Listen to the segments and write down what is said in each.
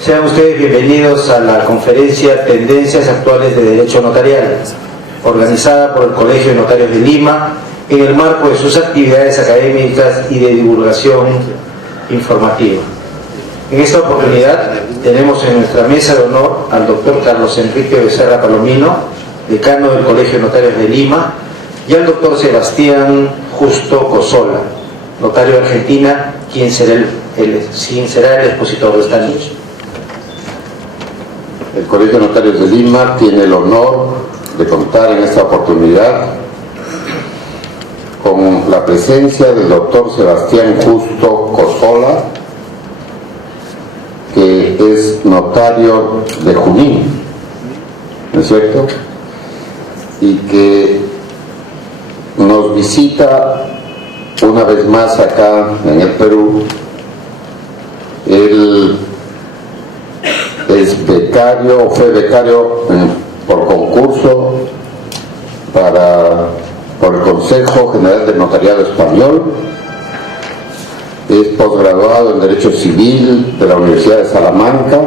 Sean ustedes bienvenidos a la conferencia Tendencias Actuales de Derecho Notarial, organizada por el Colegio de Notarios de Lima en el marco de sus actividades académicas y de divulgación informativa. En esta oportunidad tenemos en nuestra mesa de honor al doctor Carlos Enrique Becerra Palomino, decano del Colegio de Notarios de Lima, y al doctor Sebastián Justo Cosola, notario de Argentina, quien será el expositor de esta noche. El Colegio de Notarios de Lima tiene el honor de contar en esta oportunidad con la presencia del doctor Sebastián Justo Cosola, que es notario de Junín, ¿no es cierto? Y que nos visita una vez más acá en el Perú. Él es becario, o fue becario por concurso por el Consejo General del Notariado Español. Es posgraduado en Derecho Civil de la Universidad de Salamanca.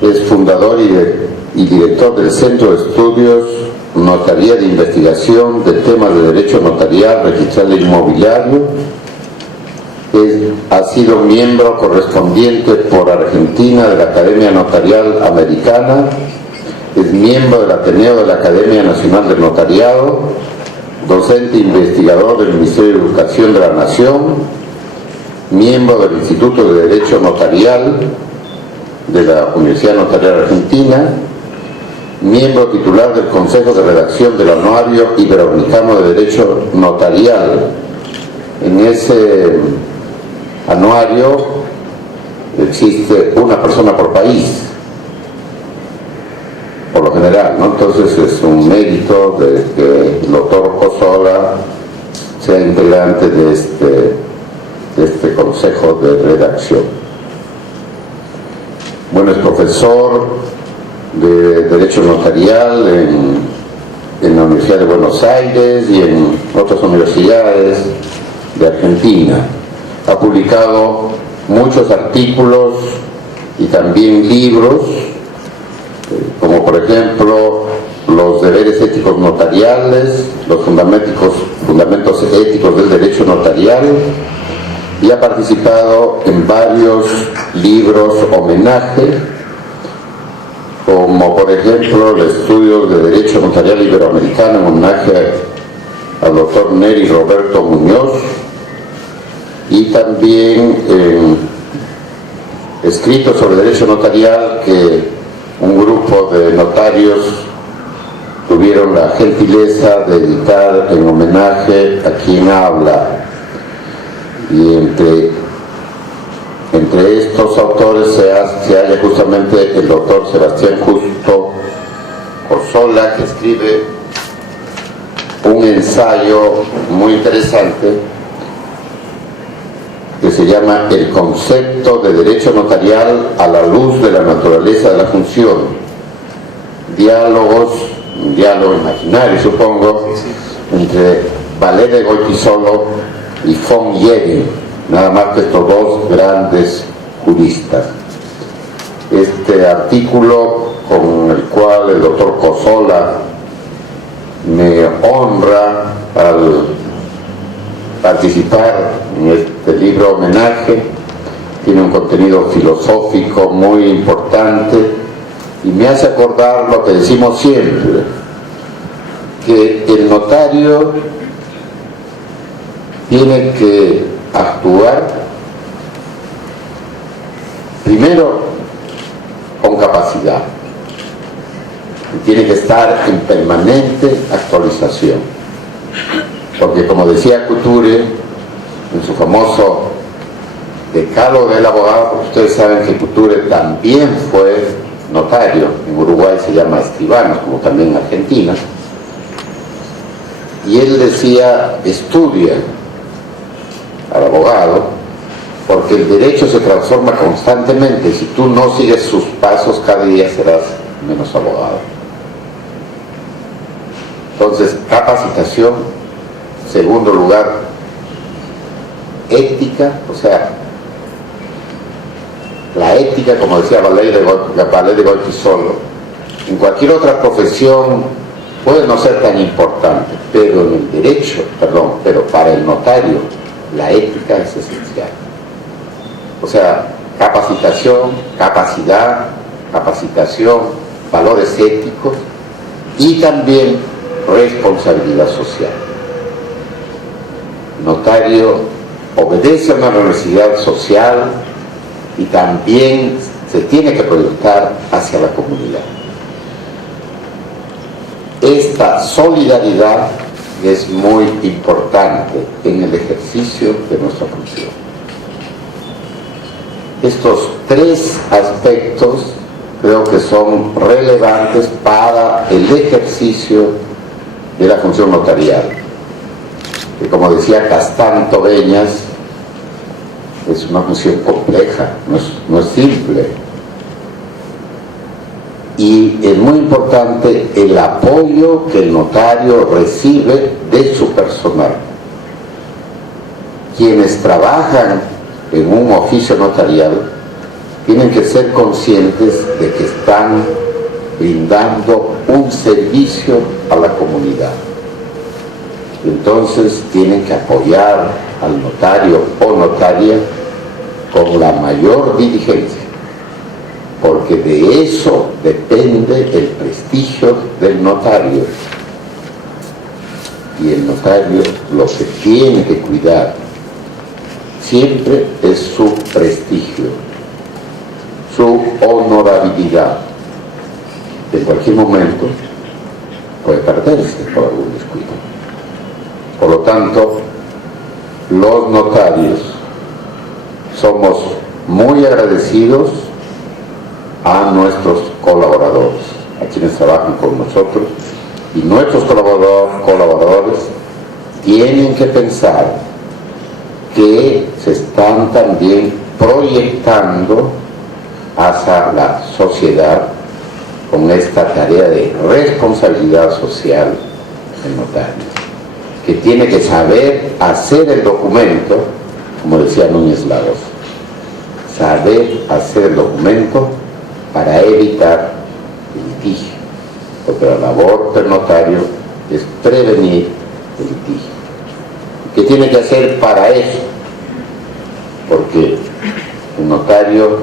Es fundador y director del Centro de Estudios Notaría de Investigación de temas de Derecho Notarial, Registral e Inmobiliario. Ha sido miembro correspondiente por Argentina de la Academia Notarial Americana. Es miembro del Ateneo de la Academia Nacional del Notariado, docente e investigador del Ministerio de Educación de la Nación, miembro del Instituto de Derecho Notarial de la Universidad Notarial Argentina, miembro titular del Consejo de Redacción del Anuario Iberoamericano de Derecho Notarial. En ese anuario existe una persona por país, por lo general, ¿no? Entonces es un mérito de que el doctor Cosola sea integrante de este consejo de redacción. Bueno, es profesor de Derecho Notarial en la Universidad de Buenos Aires y en otras universidades de Argentina. Ha publicado muchos artículos y también libros, como por ejemplo Los deberes éticos notariales, los fundamentos éticos del derecho notarial, y ha participado en varios libros homenaje, como por ejemplo el estudio de Derecho Notarial Iberoamericano en homenaje al doctor Neri Roberto Muñoz, y también escritos sobre derecho notarial que un grupo de notarios tuvieron la gentileza de editar en homenaje a quien habla. Y entre estos autores se halla justamente el doctor Sebastián Justo Cosola, que escribe un ensayo muy interesante que se llama El concepto de derecho notarial a la luz de la naturaleza de la función. Un diálogo imaginario, supongo, entre Valery Goytisolo y von Jägen, nada más que estos dos grandes juristas. Este artículo, con el cual el doctor Cosola me honra al participar en este libro homenaje, tiene un contenido filosófico muy importante y me hace acordar lo que decimos siempre, que el notario tiene que actuar primero con capacidad y tiene que estar en permanente actualización, porque como decía Couture en su famoso decálogo del abogado, porque ustedes saben que Couture también fue notario, en Uruguay se llama escribano, como también en Argentina, y él decía: estudia al abogado, porque el derecho se transforma constantemente. Si tú no sigues sus pasos, cada día serás menos abogado. Entonces, capacitación. Segundo lugar, ética, o sea, la ética, como decía Valer de Goytisolo, en cualquier otra profesión puede no ser tan importante, pero en el derecho, pero para el notario la ética es esencial. O sea, capacitación, capacidad, capacitación, valores éticos y también responsabilidad social. El notario obedece a una necesidad social y también se tiene que proyectar hacia la comunidad. Esta solidaridad es muy importante en el ejercicio de nuestra función. Estos tres aspectos creo que son relevantes para el ejercicio de la función notarial, que, como decía Castán Tobeñas, es una función compleja, no es simple, y es muy importante el apoyo que el notario recibe de su personal. Quienes trabajan en un oficio notarial tienen que ser conscientes de que están brindando un servicio a la comunidad. Entonces tienen que apoyar al notario o notaria con la mayor diligencia, porque de eso depende el prestigio del notario. Y el notario lo que tiene que cuidar siempre es su prestigio, su honorabilidad. En cualquier momento puede perderse por algún descuido. Por lo tanto, los notarios somos muy agradecidos a nuestros colaboradores, a quienes trabajan con nosotros, y nuestros colaboradores tienen que pensar que se están también proyectando hacia la sociedad con esta tarea de responsabilidad social del notario, que tiene que saber hacer el documento, como decía Núñez Lagos, saber hacer el documento para evitar el litigio, porque la labor del notario es prevenir el litigio. ¿Qué tiene que hacer para eso? Porque el notario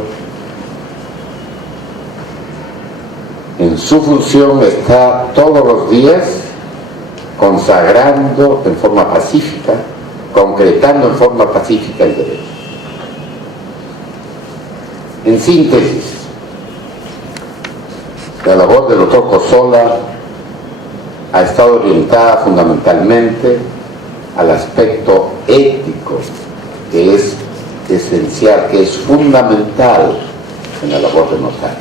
en su función está todos los días consagrando en forma pacífica, concretando en forma pacífica el derecho. En síntesis, la labor del doctor Cosola ha estado orientada fundamentalmente al aspecto ético, que es esencial, que es fundamental en la labor del notario.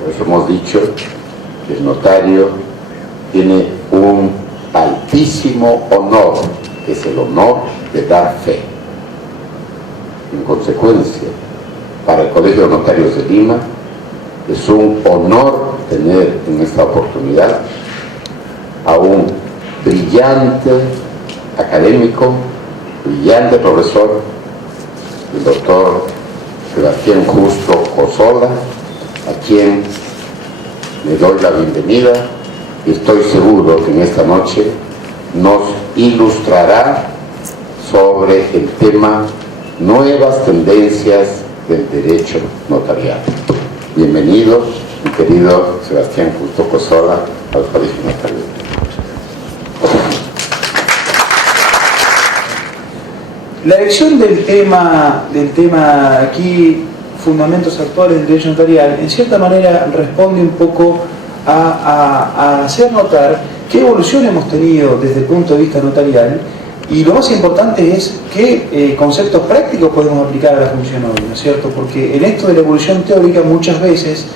Por eso hemos dicho que el notario tiene un altísimo honor, que es el honor de dar fe. En consecuencia, para el Colegio de Notarios de Lima es un honor tener en esta oportunidad a un brillante académico, brillante profesor, el doctor Sebastián Justo Cosola, a quien le doy la bienvenida y estoy seguro que en esta noche nos ilustrará sobre el tema nuevas tendencias del derecho notarial. Bienvenido, mi querido Sebastián Justo Cosola, al Colegio Notario. La elección del tema aquí, fundamentos actuales del derecho notarial, en cierta manera responde un poco a hacer notar qué evolución hemos tenido desde el punto de vista notarial, y lo más importante es qué conceptos prácticos podemos aplicar a la función hoy, ¿no es cierto? Porque en esto de la evolución teórica muchas veces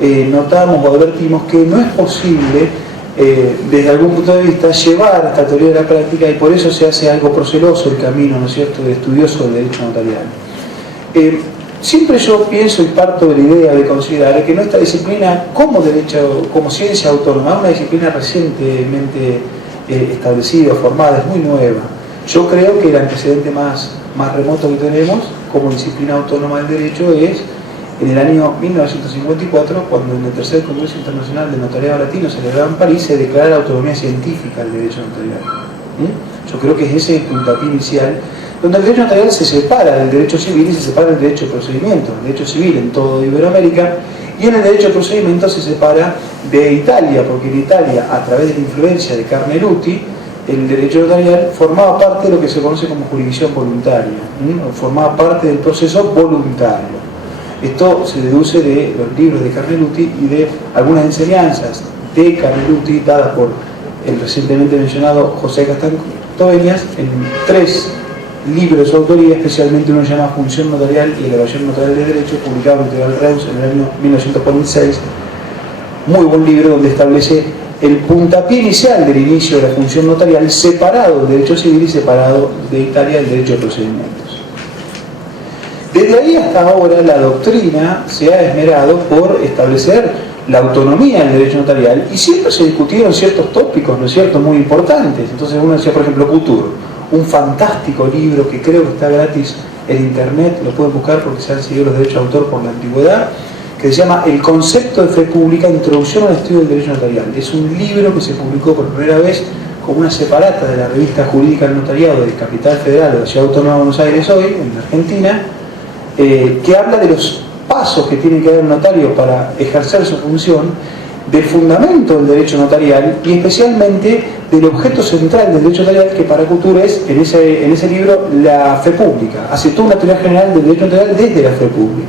notamos o advertimos que no es posible desde algún punto de vista llevar esta teoría de la práctica, y por eso se hace algo proceloso el camino, ¿no es cierto?, de estudioso del derecho notarial. Siempre yo pienso y parto de la idea de considerar que nuestra disciplina como derecho, como ciencia autónoma, es una disciplina recientemente establecida, formada, es muy nueva. Yo creo que el antecedente más remoto que tenemos como disciplina autónoma del derecho es en el año 1954, cuando en el tercer Congreso Internacional de Notariado Latino celebrado en París se declara la autonomía científica del derecho notarial. Yo creo que es ese puntapié inicial, donde el derecho notarial se separa del derecho civil y se separa del derecho de procedimiento. El derecho civil en todo Iberoamérica, y en el derecho de procedimiento se separa de Italia, porque en Italia, a través de la influencia de Carneluti, el derecho notarial formaba parte de lo que se conoce como jurisdicción voluntaria, formaba parte del proceso voluntario. Esto se deduce de los libros de Carneluti y de algunas enseñanzas de Carneluti dadas por el recientemente mencionado José Castantoveñas en 3 libros de su autoría, especialmente uno se llama Función Notarial y Elevación Notarial de Derecho, publicado en Editorial Reus en el año 1946. Muy buen libro donde establece el puntapié inicial del inicio de la función notarial, separado del derecho civil y separado de Italia del derecho de procedimientos. Desde ahí hasta ahora la doctrina se ha esmerado por establecer la autonomía del derecho notarial y siempre se discutieron ciertos tópicos, ¿no es cierto?, muy importantes. Entonces uno decía, por ejemplo, Couture, un fantástico libro que creo que está gratis en internet, lo pueden buscar porque se han seguido los derechos de autor por la antigüedad, que se llama El concepto de fe pública, Introducción al estudio del derecho notarial. Es un libro que se publicó por primera vez como una separata de la revista jurídica del notariado de Capital Federal o de Ciudad Autónoma de Buenos Aires hoy, en Argentina, que habla de los pasos que tiene que dar el notario para ejercer su función, del fundamento del derecho notarial y especialmente del objeto central del derecho notarial, que para Couture es, en ese libro, la fe pública. Hace toda una teoría general del derecho notarial desde la fe pública.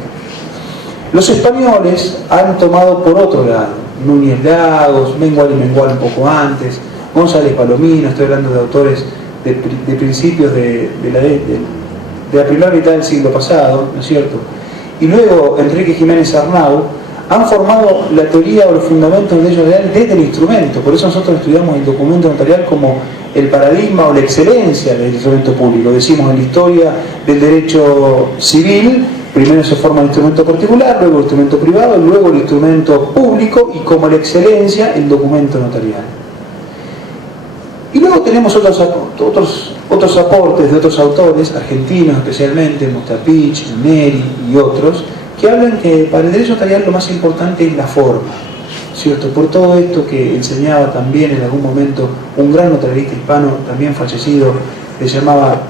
Los españoles han tomado por otro lado, Núñez Lagos, Mengual y Mengual un poco antes, González Palomino, estoy hablando de autores de principios de la primera mitad del siglo pasado, ¿no es cierto? Y luego Enrique Jiménez Arnau han formado la teoría o los fundamentos del derecho notarial desde el instrumento. Por eso nosotros estudiamos el documento notarial como el paradigma o la excelencia del instrumento público. Decimos en la historia del derecho civil, primero se forma el instrumento particular, luego el instrumento privado, luego el instrumento público y como la excelencia el documento notarial. Y luego tenemos otros aportes de otros autores, argentinos especialmente, Mostapich, Neri y otros, que hablan que para el derecho notarial lo más importante es la forma, ¿cierto? Por todo esto que enseñaba también en algún momento un gran notarialista hispano, también fallecido, que se llamaba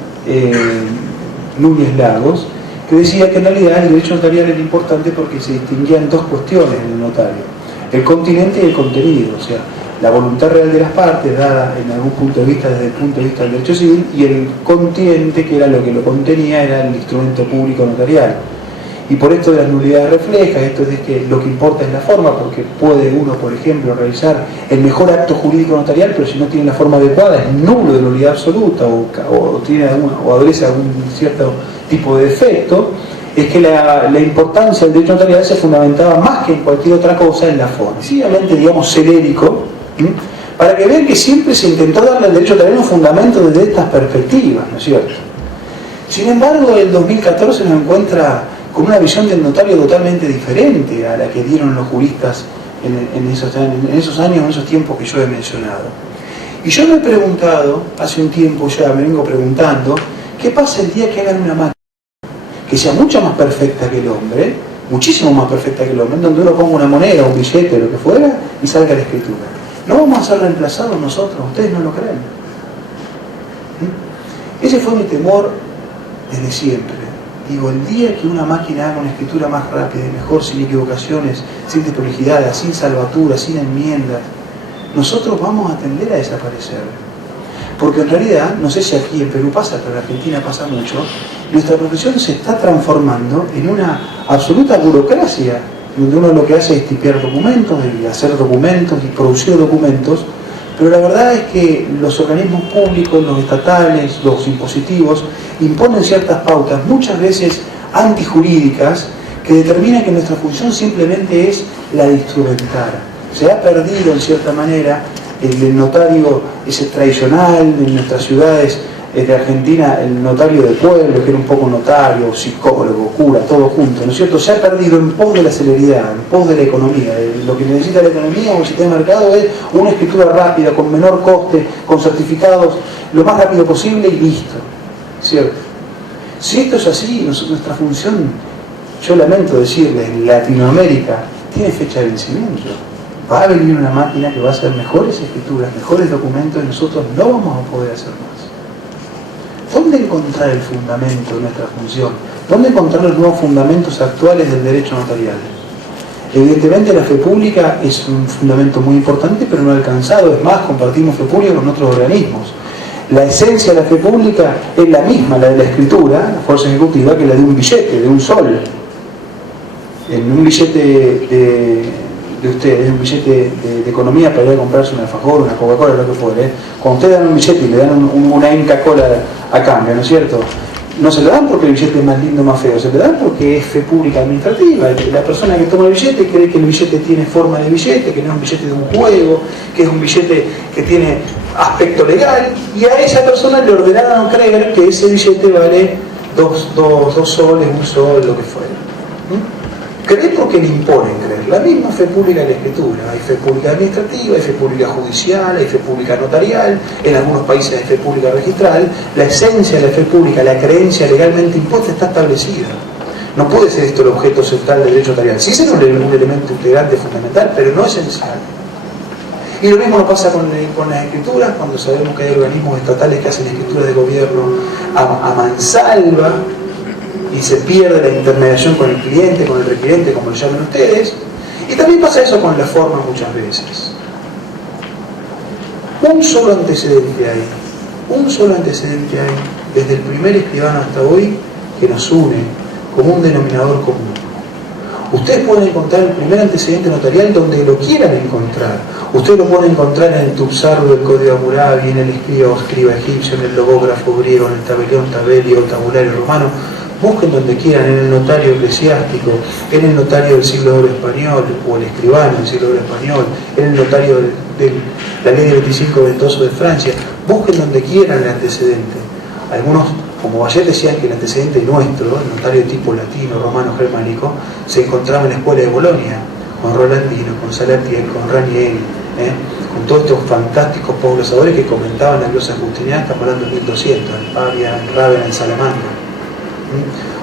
Núñez Lagos, que decía que en realidad el derecho notarial era importante porque se distinguían 2 cuestiones en el notario: el continente y el contenido, o sea, la voluntad real de las partes, dada en algún punto de vista desde el punto de vista del derecho civil, y el continente, que era lo que lo contenía, era el instrumento público notarial. Y por esto de las nulidades reflejas, esto es de que lo que importa es la forma, porque puede uno, por ejemplo, realizar el mejor acto jurídico notarial, pero si no tiene la forma adecuada es nulo de nulidad absoluta o adolece a algún cierto tipo de defecto. Es que la importancia del derecho notarial se fundamentaba más que en cualquier otra cosa en la forma. Sencillamente, digamos, celérico, para que vean que siempre se intentó darle al derecho notarial un fundamento desde estas perspectivas, ¿no es cierto? Sin embargo, el 2014 nos encuentra con una visión del notario totalmente diferente a la que dieron los juristas en esos años, en esos tiempos que yo he mencionado. Y yo me he preguntado, hace un tiempo ya me vengo preguntando, ¿qué pasa el día que hagan una máquina que sea mucho más perfecta que el hombre, muchísimo más perfecta que el hombre, en donde uno ponga una moneda, un billete, lo que fuera, y salga la escritura? ¿No vamos a ser reemplazados nosotros? ¿Ustedes no lo creen? Ese fue mi temor desde siempre. Digo, el día que una máquina haga una escritura más rápida y mejor, sin equivocaciones, sin desprolijidades, sin salvaturas, sin enmiendas, nosotros vamos a tender a desaparecer. Porque en realidad, no sé si aquí en Perú pasa, pero en Argentina pasa mucho, nuestra profesión se está transformando en una absoluta burocracia, donde uno lo que hace es tipear documentos, y hacer documentos y producir documentos, pero la verdad es que los organismos públicos, los estatales, los impositivos, imponen ciertas pautas, muchas veces antijurídicas, que determinan que nuestra función simplemente es la de instrumentar. Se ha perdido en cierta manera el notario ese tradicional en nuestras ciudades de Argentina, el notario de pueblo, que era un poco notario, psicólogo, cura, todo junto, ¿no es cierto? Se ha perdido en pos de la celeridad, en pos de la economía. Lo que necesita la economía o el sistema de mercado es una escritura rápida, con menor coste, con certificados lo más rápido posible y listo, ¿cierto? Si esto es así, nuestra función, yo lamento decirle, en Latinoamérica tiene fecha de vencimiento. Va a venir una máquina que va a hacer mejores escrituras, mejores documentos, y nosotros no vamos a poder hacer más. ¿Dónde encontrar el fundamento de nuestra función? ¿Dónde encontrar los nuevos fundamentos actuales del derecho notarial? Evidentemente la fe pública es un fundamento muy importante, pero no alcanzado. Es más, compartimos fe pública con otros organismos. La esencia de la fe pública es la misma, la de la escritura, la fuerza ejecutiva, que la de un billete, de un sol. En un billete de ustedes, un billete de economía para ir a comprarse un alfajor, una Coca-Cola, lo que fuere, cuando ustedes dan un billete y le dan una Inca Cola a cambio, ¿no es cierto? No se le dan porque el billete es más lindo o más feo, se le dan porque es fe pública administrativa. La persona que toma el billete cree que el billete tiene forma de billete, que no es un billete de un juego, que es un billete que tiene aspecto legal, y a esa persona le ordenaron creer que ese billete vale dos soles, un sol, lo que fuera. Cree porque le imponen creer. La misma fe pública de la escritura. Hay fe pública administrativa, hay fe pública judicial, hay fe pública notarial, en algunos países hay fe pública registral. La esencia de la fe pública, la creencia legalmente impuesta, está establecida. No puede ser esto el objeto central del derecho notarial. Sí será un elemento integrante fundamental, pero no esencial. Y lo mismo nos pasa con las escrituras, cuando sabemos que hay organismos estatales que hacen escrituras de gobierno a mansalva, y se pierde la intermediación con el cliente, con el requirente, como lo llaman ustedes. Y también pasa eso con las formas muchas veces. Un solo antecedente hay, desde el primer escribano hasta hoy, que nos une como un denominador común. Ustedes pueden encontrar el primer antecedente notarial donde lo quieran encontrar. Ustedes lo pueden encontrar en el Tupsardo del Código Hammurabi, en el escriba egipcio, en el logógrafo griego, en el tabelión, tabelio, tabulario romano. Busquen donde quieran, en el notario eclesiástico, en el notario del siglo oro español, o el escribano del siglo oro español, en el notario de la ley de 25 ventoso de Francia. Busquen donde quieran el antecedente. Algunos, como ayer decían que el antecedente nuestro, el notario de tipo latino, romano, germánico, se encontraba en la escuela de Bolonia, con Rolandino, con Salatiel, con Ranieri, con todos estos fantásticos pobladores que comentaban la glosa justiniana. Estamos hablando de 1200, en Pavia, en Rávena, en Salamanca.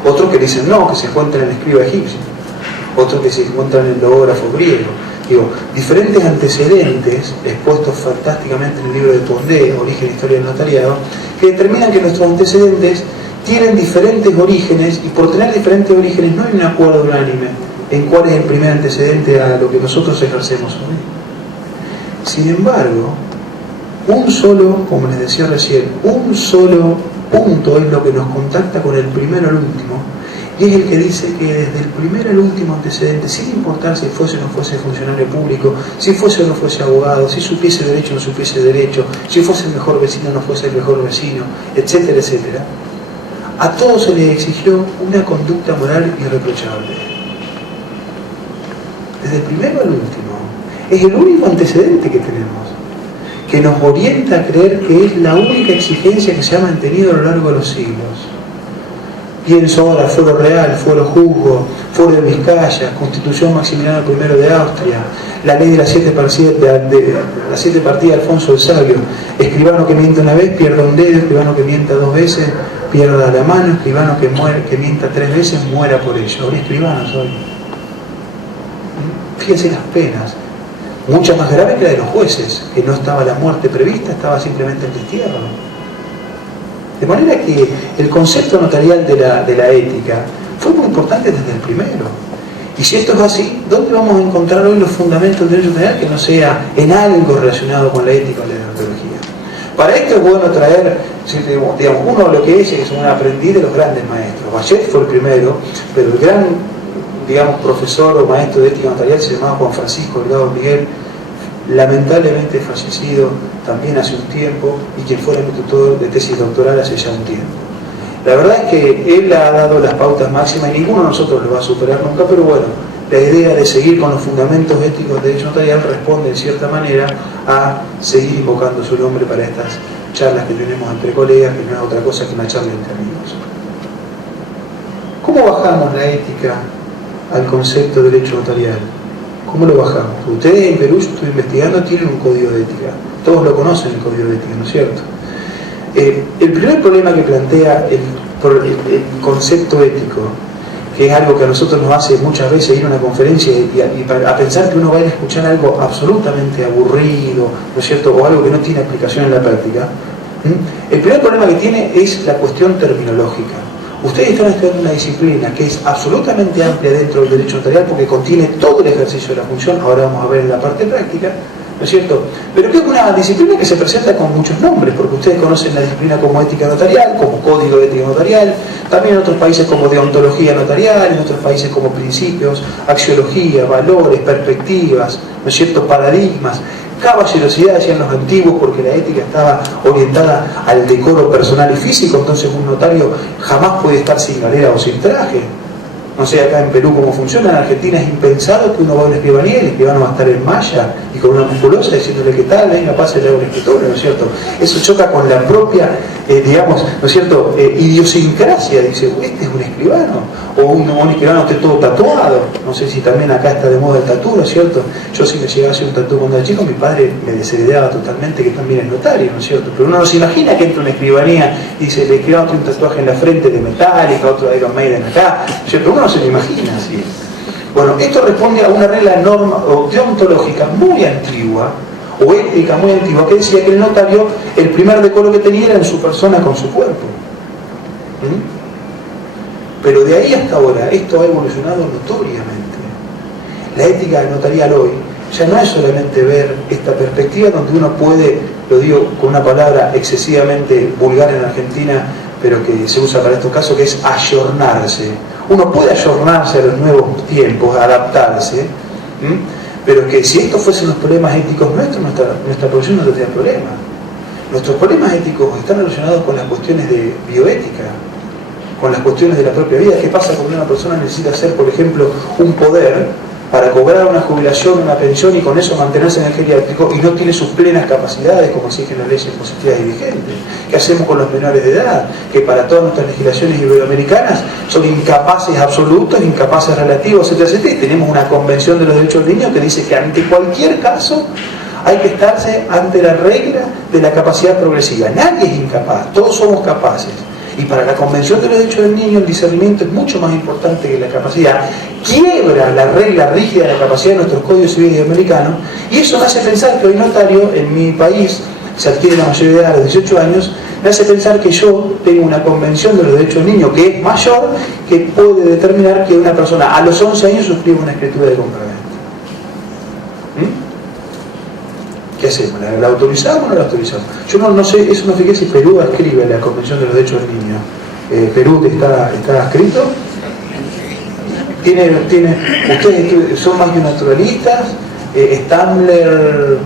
Otros que dicen no, que se encuentran en el escriba egipcio, otros que se encuentran en el logógrafo griego. Digo, diferentes antecedentes expuestos fantásticamente en el libro de Pondé, Origen e Historia del Notariado, que determinan que nuestros antecedentes tienen diferentes orígenes, y por tener diferentes orígenes no hay un acuerdo unánime en cuál es el primer antecedente a lo que nosotros ejercemos hoy. Sin embargo, un solo, como les decía recién, un solo punto es lo que nos contacta con el primero al último, y es el que dice que desde el primero al último antecedente, sin importar si fuese o no fuese funcionario público, si fuese o no fuese abogado, si supiese derecho o no supiese derecho, si fuese el mejor vecino o no fuese el mejor vecino, etcétera, etcétera, a todos se les exigió una conducta moral irreprochable. Desde el primero al último. Es el único antecedente que tenemos, que nos orienta a creer que es la única exigencia que se ha mantenido a lo largo de los siglos. Pienso ahora, fuero real, fuero juzgo, fuero de Vizcaya, Constitución Maximiliano I de Austria, la ley de las 7 partidas de Alfonso el Sabio. Escribano que mienta una vez, pierda un dedo; escribano que mienta 2 veces, pierda la mano; escribano que mienta 3 veces, muera por ello. Ahora escribano soy. Fíjense las penas. Mucha más grave que la de los jueces, que no estaba la muerte prevista, estaba simplemente el destierro. De manera que el concepto notarial de la ética fue muy importante desde el primero. Y si esto es así, ¿dónde vamos a encontrar hoy los fundamentos del derecho notarial que no sea en algo relacionado con la ética o la deontología? Para esto es bueno traer, digamos, uno lo que es un aprendiz de los grandes maestros. Bachet fue el primero, pero el gran, digamos, profesor o maestro de ética notarial se llamaba Juan Francisco Delgado Miguel, lamentablemente fallecido también hace un tiempo, y quien fuera mi tutor de tesis doctoral hace ya un tiempo. La verdad es que él ha dado las pautas máximas y ninguno de nosotros lo va a superar nunca, pero bueno, la idea de seguir con los fundamentos éticos del derecho notarial responde de cierta manera a seguir invocando su nombre para estas charlas que tenemos entre colegas, que no es otra cosa que una charla entre amigos. ¿Cómo bajamos la ética al concepto de derecho notarial? ¿Cómo lo bajamos? Ustedes en Perú, yo estoy investigando, tienen un código de ética. Todos lo conocen, el código de ética, ¿no es cierto? El primer problema que plantea el por el concepto ético, que es algo que a nosotros nos hace muchas veces ir a una conferencia y a pensar que uno va a ir a escuchar algo absolutamente aburrido, ¿no es cierto?, o algo que no tiene aplicación en la práctica. El primer problema que tiene es la cuestión terminológica. Ustedes están estudiando una disciplina que es absolutamente amplia dentro del derecho notarial porque contiene todo el ejercicio de la función, ahora vamos a ver en la parte práctica, ¿no es cierto? Pero que es una disciplina que se presenta con muchos nombres, porque ustedes conocen la disciplina como ética notarial, como código de ética notarial, también en otros países como deontología notarial, en otros países como principios, axiología, valores, perspectivas, ¿no es cierto?, paradigmas, caballerosidad, decían los antiguos, porque la ética estaba orientada al decoro personal y físico, entonces un notario jamás puede estar sin galera o sin traje. No sé acá en Perú cómo funciona, en Argentina es impensado que uno va a una escribanía y el escribano va a estar en malla y con una musculosa diciéndole qué tal, venga, pásale a un escritorio, ¿no es cierto? Eso choca con la propia, digamos, ¿no es cierto?, idiosincrasia, dice, este es un escribano, o un escribano esté todo tatuado, no sé si también acá está de moda el tatú, ¿no es cierto? Yo si me llegaba a hacer un tatú cuando era chico, mi padre me desheredaba totalmente que también es notario, ¿no es cierto? Pero uno no se imagina que entra una escribanía y dice, el escribano tiene un tatuaje en la frente de Metallica, otro de Iron Maiden acá, ¿no es cierto? Uno no se lo imagina así. Bueno, esto responde a una regla norma o deontológica muy antigua, o ética muy antigua, que decía que el notario, el primer decoro que tenía era en su persona con su cuerpo. Pero de ahí hasta ahora, esto ha evolucionado notoriamente. La ética notarial hoy ya no es solamente ver esta perspectiva donde uno puede, lo digo con una palabra excesivamente vulgar en Argentina, pero que se usa para estos casos, que es ayornarse. Uno puede ayornarse a los nuevos tiempos, adaptarse, pero que si estos fuesen los problemas éticos nuestros, nuestra profesión no tendría problema. Nuestros problemas éticos están relacionados con las cuestiones de bioética, con las cuestiones de la propia vida. ¿Qué pasa cuando una persona necesita hacer, por ejemplo, un poder para cobrar una jubilación, una pensión y con eso mantenerse en el geriátrico y no tiene sus plenas capacidades como exigen las leyes positivas y vigentes? ¿Qué hacemos con los menores de edad? Que para todas nuestras legislaciones iberoamericanas son incapaces absolutos, incapaces relativos, etcétera, etcétera. Y tenemos una convención de los derechos del niño que dice que ante cualquier caso hay que estarse ante la regla de la capacidad progresiva. Nadie es incapaz, todos somos capaces. Y para la Convención de los Derechos del Niño el discernimiento es mucho más importante que la capacidad. Quiebra la regla rígida de la capacidad de nuestros códigos civiles americanos, y eso me hace pensar que hoy notario en mi país se adquiere la mayoría de edad a los 18 años, me hace pensar que yo tengo una Convención de los Derechos del Niño que es mayor, que puede determinar que una persona a los 11 años suscriba una escritura de compraventa. ¿Qué hacemos? ¿La autorizamos o no la autorizamos? Yo no sé, eso no fijé si Perú escribe la Convención de los Derechos del Niño. ¿Perú está escrito? ¿Ustedes son más naturalistas, Stamler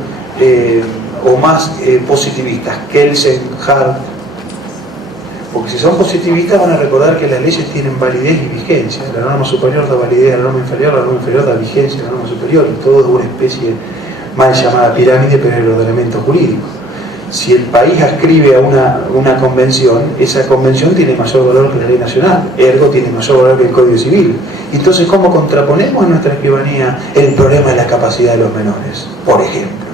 o más positivistas, Kelsen, Hart? Porque si son positivistas van a recordar que las leyes tienen validez y vigencia. La norma superior da validez a la norma inferior da vigencia a la norma superior, y todo es una especie mal llamada pirámide, pero es el ordenamiento jurídico. Si el país adscribe a una convención, esa convención tiene mayor valor que la ley nacional, ergo tiene mayor valor que el Código Civil. Entonces, ¿cómo contraponemos en nuestra escribanía el problema de la capacidad de los menores, por ejemplo?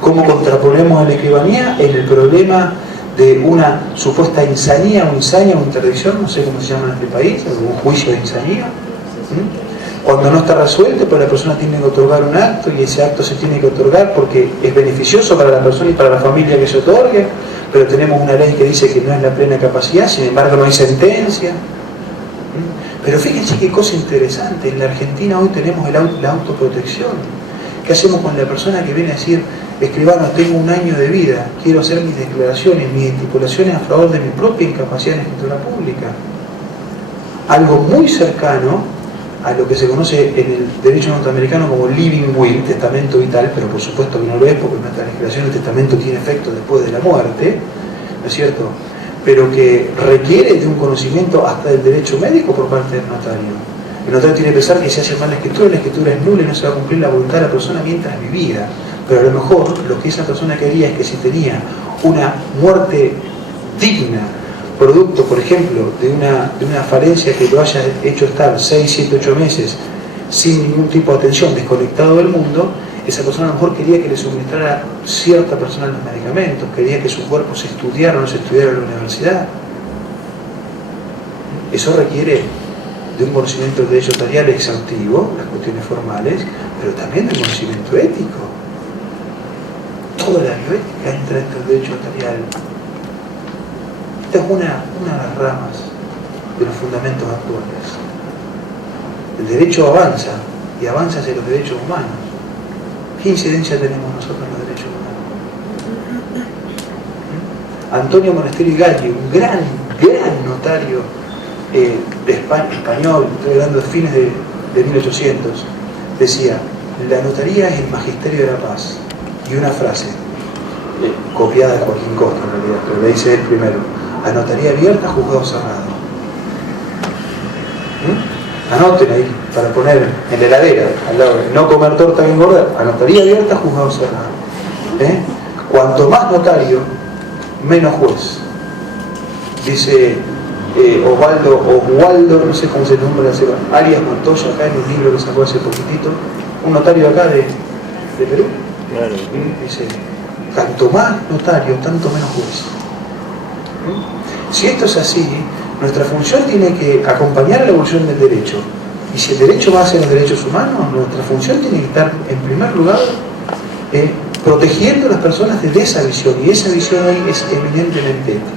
¿Cómo contraponemos en la escribanía el problema de una supuesta insanía o insania o interdicción, no sé cómo se llama en este país, algún juicio de insanía? Cuando no está resuelto, pues la persona tiene que otorgar un acto y ese acto se tiene que otorgar porque es beneficioso para la persona y para la familia que se otorgue, pero tenemos una ley que dice que no es la plena capacidad, sin embargo no hay sentencia. Pero fíjense qué cosa interesante, en la Argentina hoy tenemos la autoprotección. ¿Qué hacemos con la persona que viene a decir, escribano, tengo un año de vida, quiero hacer mis declaraciones, mis estipulaciones a favor de mi propia incapacidad en escritura pública? Algo muy cercano a lo que se conoce en el derecho norteamericano como living will, testamento vital, pero por supuesto que no lo es, porque en nuestra legislación el testamento tiene efecto después de la muerte, ¿no es cierto? Pero que requiere de un conocimiento hasta del derecho médico por parte del notario. El notario tiene que pensar que si hace mal la escritura es nula y no se va a cumplir la voluntad de la persona mientras vivía. Pero a lo mejor lo que esa persona quería es que si tenía una muerte digna, producto, por ejemplo, de una falencia que lo haya hecho estar 6, 7, 8 meses sin ningún tipo de atención, desconectado del mundo, esa persona a lo mejor quería que le suministrara cierta persona los medicamentos, quería que su cuerpo se estudiara o no se estudiara en la universidad. Eso requiere de un conocimiento del derecho notarial exhaustivo, las cuestiones formales, pero también de un conocimiento ético. Toda la bioética entra dentro del derecho notarial. Esta es una de las ramas de los fundamentos actuales. El derecho avanza, y avanza hacia los derechos humanos. ¿Qué incidencia tenemos nosotros en los derechos humanos? Antonio Monasterio Galli, un gran notario de España, español, estoy hablando de fines de 1800, decía: la notaría es el magisterio de la paz. Y una frase, copiada de Joaquín Costa en realidad, pero le dice él primero: a notaría abierta, juzgado cerrado. Anoten ahí, para poner en la heladera, al lado de no comer torta que engordar. A notaría abierta, juzgado cerrado. Cuanto más notario, menos juez. Dice Oswaldo, no sé cómo se nombra, Arias Montoya, acá en un libro que sacó hace poquitito, un notario acá de Perú. Claro. Dice: cuanto más notario, tanto menos juez. Si esto es así, nuestra función tiene que acompañar a la evolución del derecho. Y si el derecho va hacia los derechos humanos, nuestra función tiene que estar, en primer lugar, protegiendo a las personas desde esa visión. Y esa visión hoy es eminentemente ética.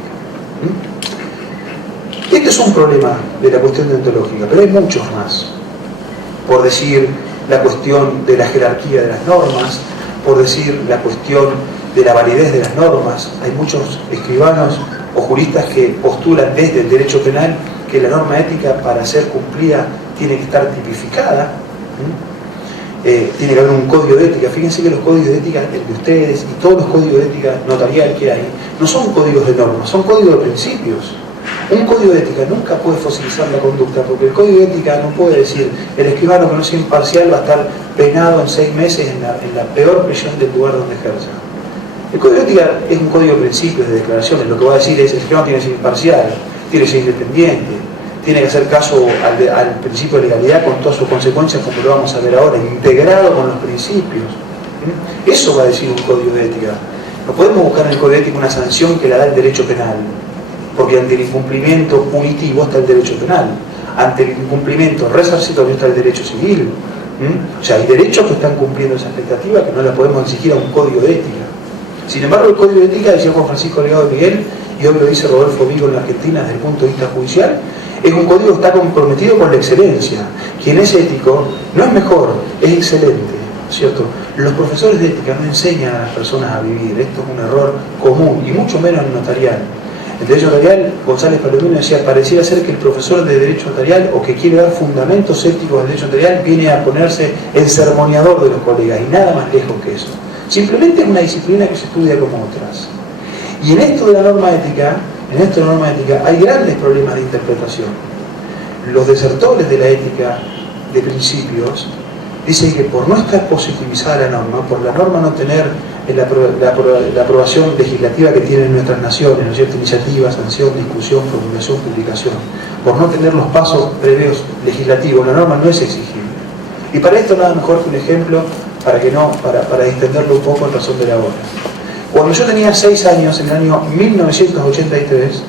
Este es un problema de la cuestión deontológica, pero hay muchos más. Por decir, la cuestión de la jerarquía de las normas, por decir, la cuestión de la validez de las normas. Hay muchos escribanos o juristas que postulan desde el derecho penal que la norma ética, para ser cumplida, tiene que estar tipificada. Tiene que haber un código de ética. Fíjense que los códigos de ética, el de ustedes y todos los códigos de ética notarial que hay, no son códigos de normas, son códigos de principios. Un código de ética nunca puede fosilizar la conducta, porque el código de ética no puede decir: el escribano que no sea imparcial va a estar penado en 6 meses en la peor prisión del lugar donde ejerza. El código de ética es un código de principios, de declaraciones. Lo que va a decir es: el escribano tiene que ser imparcial, tiene que ser independiente, tiene que hacer caso al principio de legalidad con todas sus consecuencias, como lo vamos a ver ahora, integrado con los principios. Eso va a decir un código de ética. No podemos buscar en el código de ética una sanción que la da el derecho penal, porque ante el incumplimiento punitivo está el derecho penal, ante el incumplimiento resarcitorio está el derecho civil. O sea, hay derechos que están cumpliendo esa expectativa que no la podemos exigir a un código de ética. Sin embargo, el código de ética, decía Juan Francisco Legado de Miguel, y hoy lo dice Rodolfo Vigo en la Argentina desde el punto de vista judicial, es un código que está comprometido con la excelencia. Quien es ético no es mejor, es excelente, ¿cierto? Los profesores de ética no enseñan a las personas a vivir. Esto es un error común, y mucho menos en notarial. El derecho notarial, González Palomino decía: pareciera ser que el profesor de derecho notarial, o que quiere dar fundamentos éticos del derecho notarial, viene a ponerse el sermoneador de los colegas, y nada más lejos que eso. Simplemente es una disciplina que se estudia como otras. Y en esto de la norma ética, hay grandes problemas de interpretación. Los desertores de la ética de principios dicen que por no estar positivizada la norma, por la norma no tener la aprobación legislativa que tienen nuestras naciones, ¿no es cierto? Iniciativa, sanción, discusión, promulgación, publicación, por no tener los pasos previos legislativos, la norma no es exigible. Y para esto nada mejor que un ejemplo, para distenderlo un poco en razón de la hora. Cuando yo tenía 6 años, en el año 1983,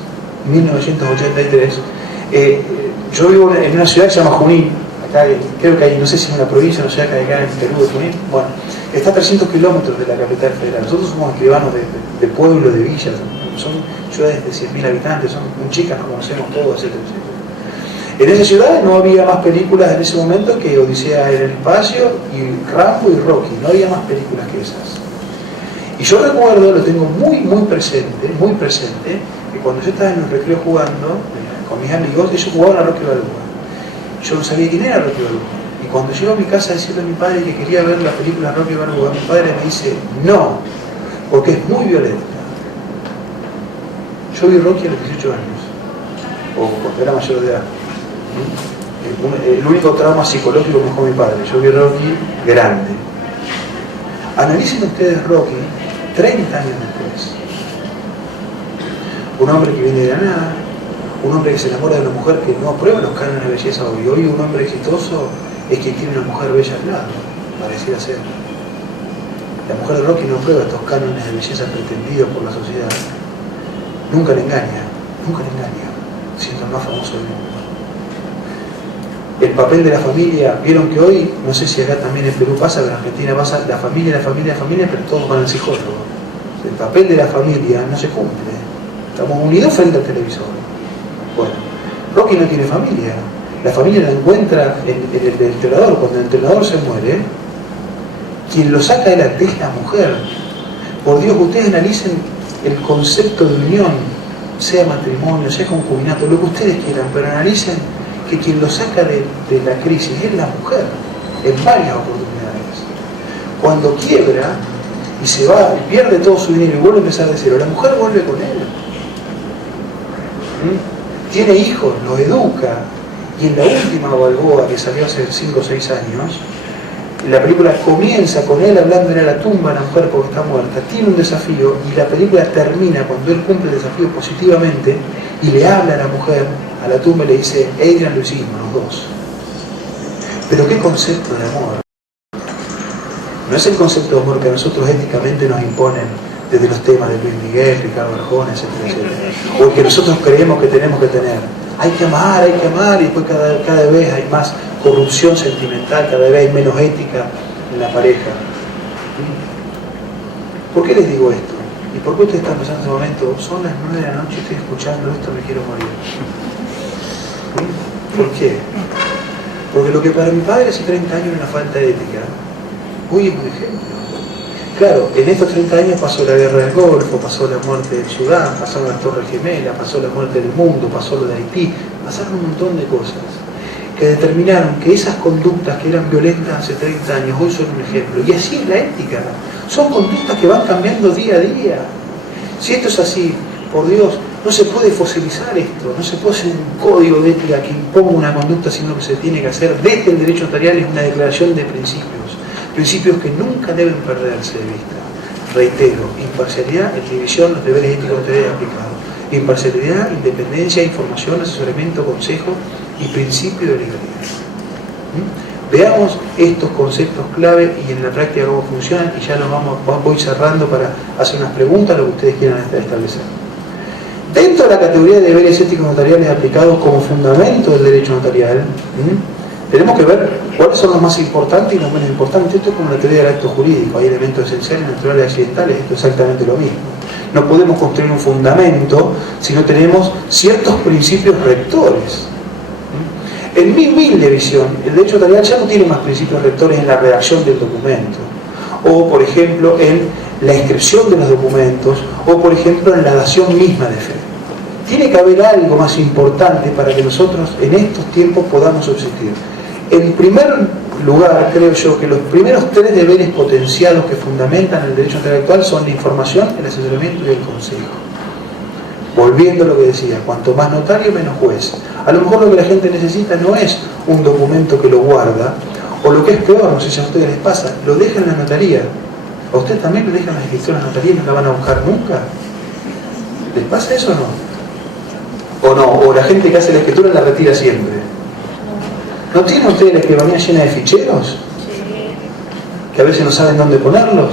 yo vivo en una ciudad que se llama Junín. Acá, creo que hay, no sé si es una provincia, no sé, acá en Perú, de Junín. Bueno, está a 300 kilómetros de la capital federal. Nosotros somos escribanos de pueblos, de villas, son ciudades de 100.000 habitantes, son muy chicas, nos conocemos todos, etc. En esa ciudad no había más películas en ese momento que Odisea en el espacio y Rambo y Rocky, no había más películas que esas. Y yo recuerdo, lo tengo muy presente, que cuando yo estaba en el recreo jugando con mis amigos, ellos jugaban a Rocky Balboa. Yo no sabía quién era Rocky Balboa. Y cuando llego a mi casa a decirle a mi padre que quería ver la película Rocky Balboa, mi padre me dice: no, porque es muy violenta. Yo vi Rocky a los 18 años, o cuando era mayor de edad. El único trauma psicológico que me dejó mi padre. Yo vi Rocky grande. Analicen ustedes Rocky 30 años después. Un hombre que viene de la nada, un hombre que se enamora de una mujer que no aprueba los cánones de belleza hoy. Hoy un hombre exitoso es quien tiene una mujer bella al lado, pareciera ser. La mujer de Rocky no aprueba estos cánones de belleza pretendidos por la sociedad. Nunca le engaña, siendo el más famoso del mundo. el papel de la familia. Vieron que hoy, no sé si acá también en Perú pasa, pero en Argentina pasa la familia, pero todos van al psicólogo. El papel de la familia no se cumple. Estamos unidos frente al televisor. Bueno, Rocky no tiene familia. La familia la encuentra en el entrenador. Cuando el entrenador se muere, quien lo saca adelante es la mujer. Por Dios, ustedes analicen el concepto de unión, sea matrimonio, sea concubinato, lo que ustedes quieran, pero analicen que quien lo saca de la crisis es la mujer, en varias oportunidades. Cuando quiebra y se va, y pierde todo su dinero y vuelve a empezar de cero, la mujer vuelve con él. Tiene hijos, los educa, y en la última Balboa, que salió hace 5 o 6 años, la película comienza con él hablándole a la tumba a la mujer porque está muerta, tiene un desafío, y la película termina cuando él cumple el desafío positivamente y le habla a la mujer, a la tumba, y le dice: Adrian, lo hicimos los dos. Pero qué concepto de amor. No es el concepto de amor que a nosotros éticamente nos imponen desde los temas de Luis Miguel, Ricardo Arjona, etcétera, etcétera, o el que nosotros creemos que tenemos que tener. Hay que amar, y después cada vez hay más corrupción sentimental, cada vez hay menos ética en la pareja. ¿Por qué les digo esto? ¿Y por qué ustedes están pensando en este momento? Son las 9 de la noche, estoy escuchando esto, me quiero morir. ¿Por qué? Porque lo que para mi padre hace 30 años era una falta de ética, hoy es un ejemplo. Claro, en estos 30 años pasó la guerra del Golfo, pasó la muerte de Sudán, pasaron las Torres Gemelas, pasó la muerte del mundo, pasó lo de Haití, pasaron un montón de cosas que determinaron que esas conductas que eran violentas hace 30 años hoy son un ejemplo. Y así es la ética. Son conductas que van cambiando día a día. Si esto es así, por Dios, no se puede fosilizar esto, no se puede hacer un código de ética que imponga una conducta, sino que se tiene que hacer desde el derecho notarial. Es una declaración de principios que nunca deben perderse de vista. Reitero: imparcialidad, división, los deberes éticos notariales aplicados. Imparcialidad, independencia, información, asesoramiento, consejo y principio de legalidad. Veamos estos conceptos clave y en la práctica cómo funcionan, y ya voy cerrando para hacer unas preguntas, lo que ustedes quieran establecer. Dentro de la categoría de deberes éticos notariales aplicados como fundamento del derecho notarial, tenemos que ver cuáles son los más importantes y los menos importantes. Esto es como la teoría del acto jurídico: hay elementos esenciales, naturales y accidentales. Esto es exactamente lo mismo. No podemos construir un fundamento si no tenemos ciertos principios rectores. En mi humilde visión, el derecho notarial ya no tiene más principios rectores en la redacción del documento, o por ejemplo en la inscripción de los documentos, o por ejemplo en la dación misma de fe. Tiene que haber algo más importante para que nosotros en estos tiempos podamos subsistir. En primer lugar, creo yo que los primeros 3 deberes potenciados que fundamentan el derecho notarial actual son la información, el asesoramiento y el consejo. Volviendo a lo que decía, cuanto más notario, menos juez. A lo mejor lo que la gente necesita no es un documento que lo guarda, o lo que es peor, no sé si a ustedes les pasa, lo dejan en la notaría. ¿A ustedes también lo dejan las escrituras en la notaría y no la van a buscar nunca? ¿Les pasa eso o no? ¿O no? ¿O la gente que hace la escritura la retira siempre? ¿No tienen ustedes la escribanía llena de ficheros? Que a veces no saben dónde ponerlos.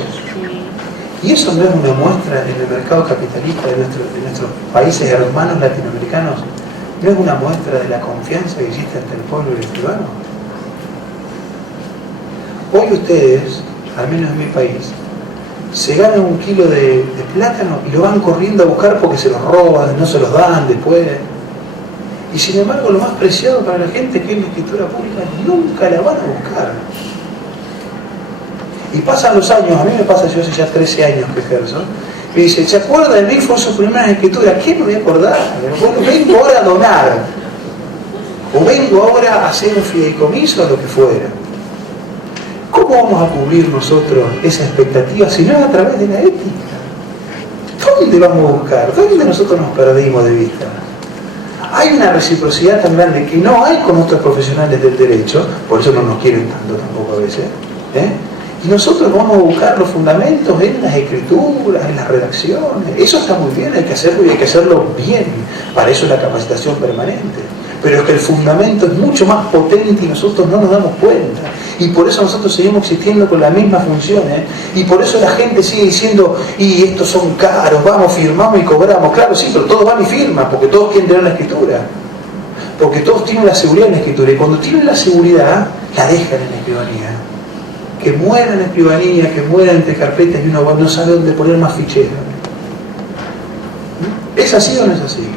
¿Y eso no es una muestra en el mercado capitalista de nuestros países hermanos latinoamericanos? ¿No es una muestra de la confianza que existe entre el pueblo y el escribano? Hoy ustedes, al menos en mi país, se ganan 1 kilo de plátano y lo van corriendo a buscar porque se los roban, no se los dan después. Y sin embargo, lo más preciado para la gente, que es la escritura pública, nunca la van a buscar. Y pasan los años, a mí me pasa, yo hace ya 13 años que ejerzo, me dice: ¿se acuerda de mí? Fue su primera escritura. ¿Qué me voy a acordar? Bueno, vengo ahora a donar, o vengo ahora a hacer un fideicomiso, o lo que fuera. ¿Cómo vamos a cubrir nosotros esa expectativa si no es a través de la ética? ¿Dónde vamos a buscar? ¿Dónde nosotros nos perdimos de vista? Hay una reciprocidad tan grande que no hay con otros profesionales del derecho, por eso no nos quieren tanto tampoco a veces, y nosotros vamos a buscar los fundamentos en las escrituras, en las redacciones. Eso está muy bien, hay que hacerlo y hay que hacerlo bien. Para eso es la capacitación permanente. Pero es que el fundamento es mucho más potente y nosotros no nos damos cuenta. Y por eso nosotros seguimos existiendo con la misma función, y por eso la gente sigue diciendo: y estos son caros, vamos, firmamos y cobramos. Claro, sí, pero todos van y firman, porque todos quieren tener la escritura. porque todos tienen la seguridad en la escritura, y cuando tienen la seguridad, la dejan en la escribanía. Que muera en la escribanía, que muera entre carpetas y uno no sabe dónde poner más ficheros. ¿Es así o no es así?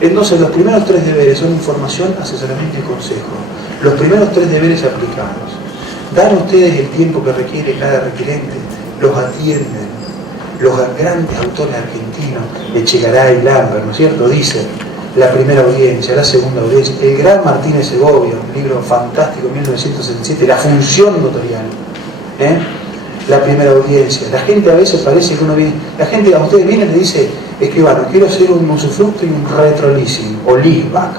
Entonces los primeros 3 deberes son información, asesoramiento y consejo. Los primeros 3 deberes aplicados. Dan ustedes el tiempo que requiere cada requerente, los atienden. Los grandes autores argentinos, Echegaray, Lambert, ¿no es cierto?, dicen la primera audiencia, la segunda audiencia. El gran Martínez Segovia, un libro fantástico, 1977, La función notarial. La primera audiencia. La gente a veces parece que uno viene, la gente a ustedes viene y le dice, escribano, quiero hacer un usufructo y un retroleasing, o leaseback.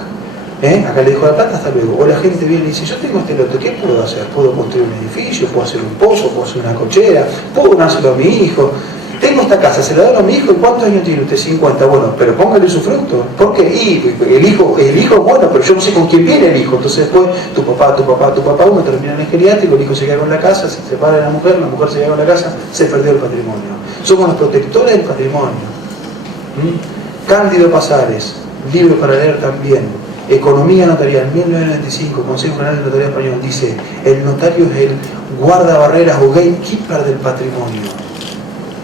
Acá le dejo la plata, hasta luego. O la gente viene y dice, yo tengo este lote, ¿qué puedo hacer? ¿Puedo construir un edificio? ¿Puedo hacer un pozo? ¿Puedo hacer una cochera? ¿Puedo dárselo a mi hijo? Tengo esta casa, se la doy a mi hijo, ¿y cuántos años tiene usted? 50. Bueno, pero póngale usufructo. ¿Por qué? Y el hijo es bueno, pero yo no sé con quién viene el hijo. Entonces después, tu papá, uno termina en el geriátrico, el hijo se queda con la casa, se separa de la mujer se queda con la casa, se perdió el patrimonio. Somos los protectores del patrimonio. Cándido Pasares, libro para leer también. Economía notarial, 1995, Consejo General de Notaría Español, dice, el notario es el guardabarreras o gatekeeper del patrimonio.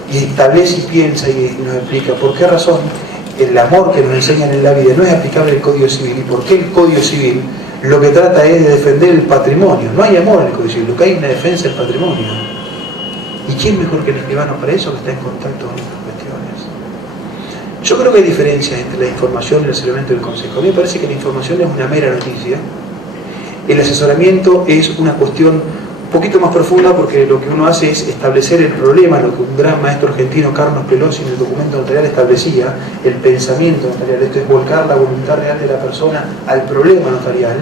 Y establece y piensa y nos explica por qué razón el amor que nos enseñan en la vida no es aplicable al Código Civil, y por qué el Código Civil lo que trata es de defender el patrimonio. No hay amor en el Código Civil, lo que hay es una defensa del patrimonio. ¿Y quién mejor que el escribano para eso, que está en contacto con estas cuestiones? Yo creo que hay diferencias entre la información y el asesoramiento del consejo. A mí me parece que la información es una mera noticia, el asesoramiento es una cuestión un poquito más profunda, porque lo que uno hace es establecer el problema, lo que un gran maestro argentino, Carlos Pelosi, en el documento notarial establecía, el pensamiento notarial. Esto es volcar la voluntad real de la persona al problema notarial.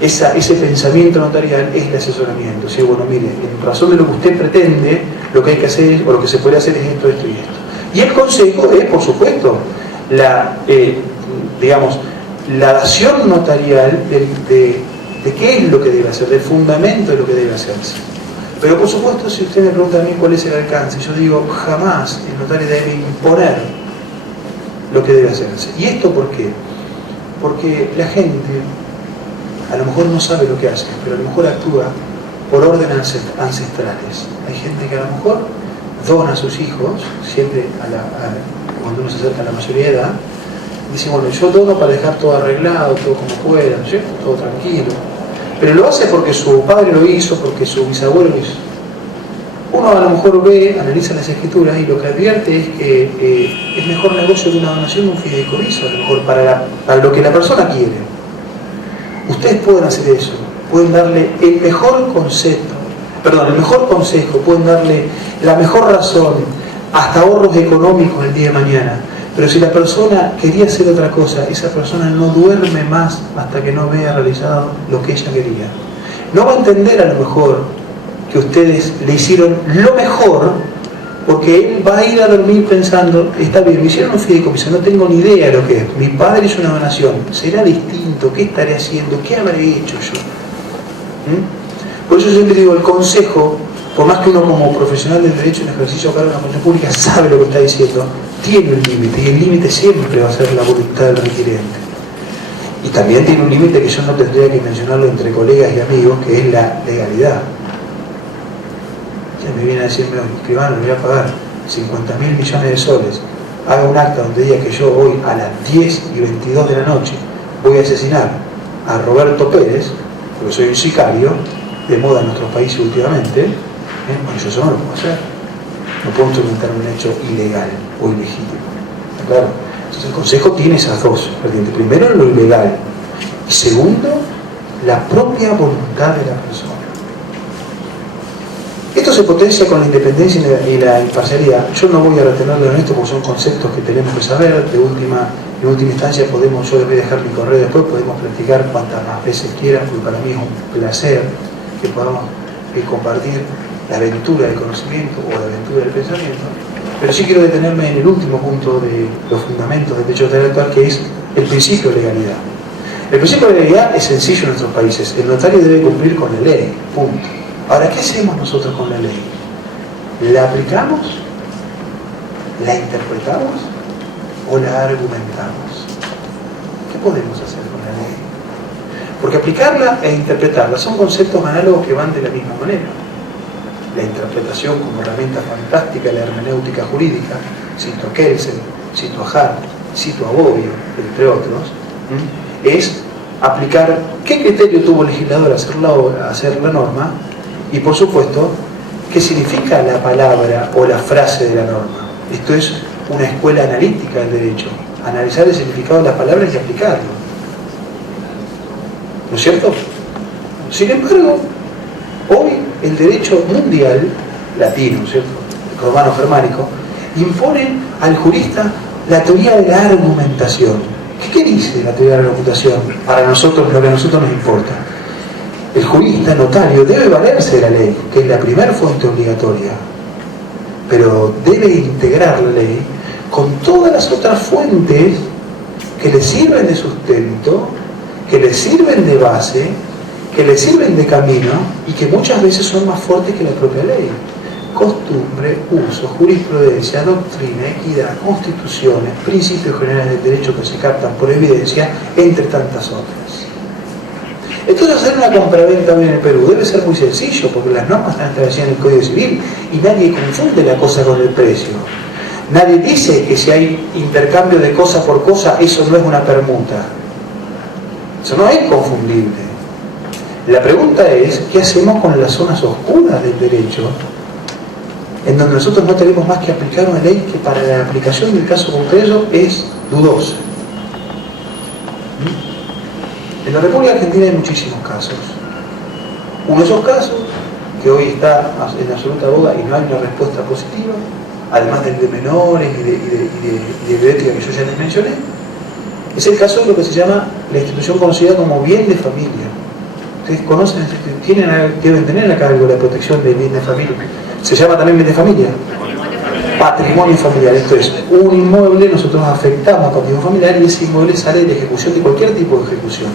Ese pensamiento notarial es el asesoramiento. O sea, bueno, mire, en razón de lo que usted pretende, lo que hay que hacer, o lo que se puede hacer es esto, esto y esto. Y el consejo es, por supuesto, la dación notarial de qué es lo que debe hacer, del fundamento de lo que debe hacerse. Pero por supuesto, si usted me pregunta a mí cuál es el alcance, yo digo, jamás el notario debe imponer lo que debe hacerse. ¿Y esto por qué? Porque la gente a lo mejor no sabe lo que hace, pero a lo mejor actúa por órdenes ancestrales. Hay gente que a lo mejor dona a sus hijos, siempre cuando uno se acerca a la mayoría de edad, dice, bueno, yo dono para dejar todo arreglado, todo como pueda, ¿no es cierto? Todo tranquilo. Pero lo hace porque su padre lo hizo, porque su bisabuelo lo hizo. Uno a lo mejor ve, analiza las escrituras y lo que advierte es que es mejor negocio que una donación un fideicomiso, a lo mejor para lo que la persona quiere. Ustedes pueden hacer eso, pueden darle el mejor consejo, pueden darle la mejor razón, hasta ahorros económicos el día de mañana. Pero si la persona quería hacer otra cosa, esa persona no duerme más hasta que no vea realizado lo que ella quería. No va a entender a lo mejor que ustedes le hicieron lo mejor, porque él va a ir a dormir pensando, está bien, me hicieron un fideicomiso, no tengo ni idea de lo que es. Mi padre hizo una donación, será distinto, ¿qué estaré haciendo? ¿Qué habré hecho yo? Por eso siempre digo, el consejo, por más que uno como profesional del derecho en ejercicio a cargo de la función pública sabe lo que está diciendo, tiene un límite, y el límite siempre va a ser la voluntad del requirente. Y también tiene un límite que yo no tendría que mencionarlo entre colegas y amigos, que es la legalidad. Ya me viene a decirme, escribano, le voy a pagar 50.000 millones de soles, haga un acta donde diga que yo hoy a las 10:22 de la noche voy a asesinar a Roberto Pérez, porque soy un sicario, de moda en nuestros países últimamente, bueno, yo eso no lo puedo hacer. No puedo instrumentar un hecho ilegal o ilegítimo. Claro. Entonces el consejo tiene esas dos vertientes. Primero, lo ilegal. Y segundo, la propia voluntad de la persona. Esto se potencia con la independencia y la imparcialidad. Yo no voy a retenerlo en esto porque son conceptos que tenemos que saber. En última instancia yo les voy a dejar mi correo después, podemos practicar cuantas más veces quieran, porque para mí es un placer que podamos compartir la aventura del conocimiento o la aventura del pensamiento. Pero sí quiero detenerme en el último punto de los fundamentos del derecho intelectual, que es el principio de legalidad. El principio de legalidad es sencillo en nuestros países. El notario debe cumplir con la ley, punto. Ahora, ¿qué hacemos nosotros con la ley? ¿La aplicamos? ¿La interpretamos? ¿O la argumentamos? podemos hacer con la ley? Porque aplicarla e interpretarla son conceptos análogos que van de la misma manera. La interpretación como herramienta fantástica de la hermenéutica jurídica, cito a Kelsen, cito a Hart, cito a Bobbio, entre otros, es aplicar qué criterio tuvo el legislador a hacer la norma y, por supuesto, qué significa la palabra o la frase de la norma. Esto es una escuela analítica del derecho, analizar el significado de las palabras y aplicarlo. ¿No es cierto? Sin embargo, hoy el derecho mundial, latino, ¿cierto?, romano-germánico, impone al jurista la teoría de la argumentación. ¿Qué dice la teoría de la argumentación? Para nosotros, lo que a nosotros nos importa. El jurista, notario, debe valerse de la ley, que es la primera fuente obligatoria, pero debe integrar la ley con todas las otras fuentes que le sirven de sustento, que le sirven de base, que le sirven de camino y que muchas veces son más fuertes que la propia ley. Costumbre, uso, jurisprudencia, doctrina, equidad, constituciones, principios generales del derecho que se captan por evidencia, entre tantas otras. Entonces, hacer una compraventa en el Perú debe ser muy sencillo, porque las normas están establecidas en el Código Civil y nadie confunde la cosa con el precio. Nadie dice que si hay intercambio de cosa por cosa, eso no es una permuta. Eso no es confundible. La pregunta es, ¿qué hacemos con las zonas oscuras del derecho, en donde nosotros no tenemos más que aplicar una ley que para la aplicación del caso concreto es dudosa? En la República Argentina hay muchísimos casos. Uno de esos casos, que hoy está en absoluta boga y no hay una respuesta positiva, además del de menores y de bioética que yo ya les mencioné, es el caso de lo que se llama la institución conocida como bien de familia. Ustedes conocen, deben tener a cargo la protección del bien de familia. Se llama también bien de familia. Patrimonio familiar. Esto es, un inmueble, nosotros afectamos a patrimonio familiar y ese inmueble sale de la ejecución de cualquier tipo de ejecución,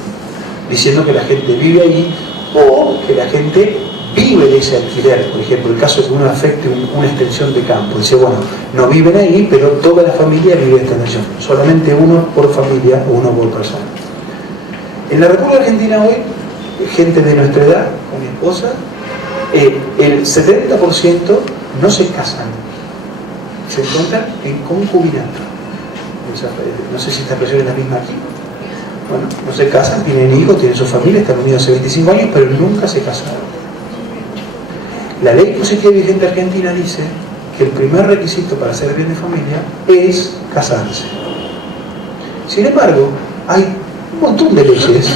diciendo que la gente vive ahí o que la gente vive de ese alquiler. Por ejemplo, el caso de que uno afecte una extensión de campo, dice, bueno, no viven ahí, pero toda la familia vive esta extensión, solamente uno por familia o uno por persona. En la República Argentina hoy, gente de nuestra edad, con mi esposa, el 70% no se casan, se encuentran en concubinato. No sé si esta expresión es la misma aquí. Bueno, no se casan, tienen hijos, tienen su familia, están unidos hace 25 años, pero nunca se casaron. La ley positiva vigente argentina dice que el primer requisito para ser bien de familia es casarse. Sin embargo, hay un montón de leyes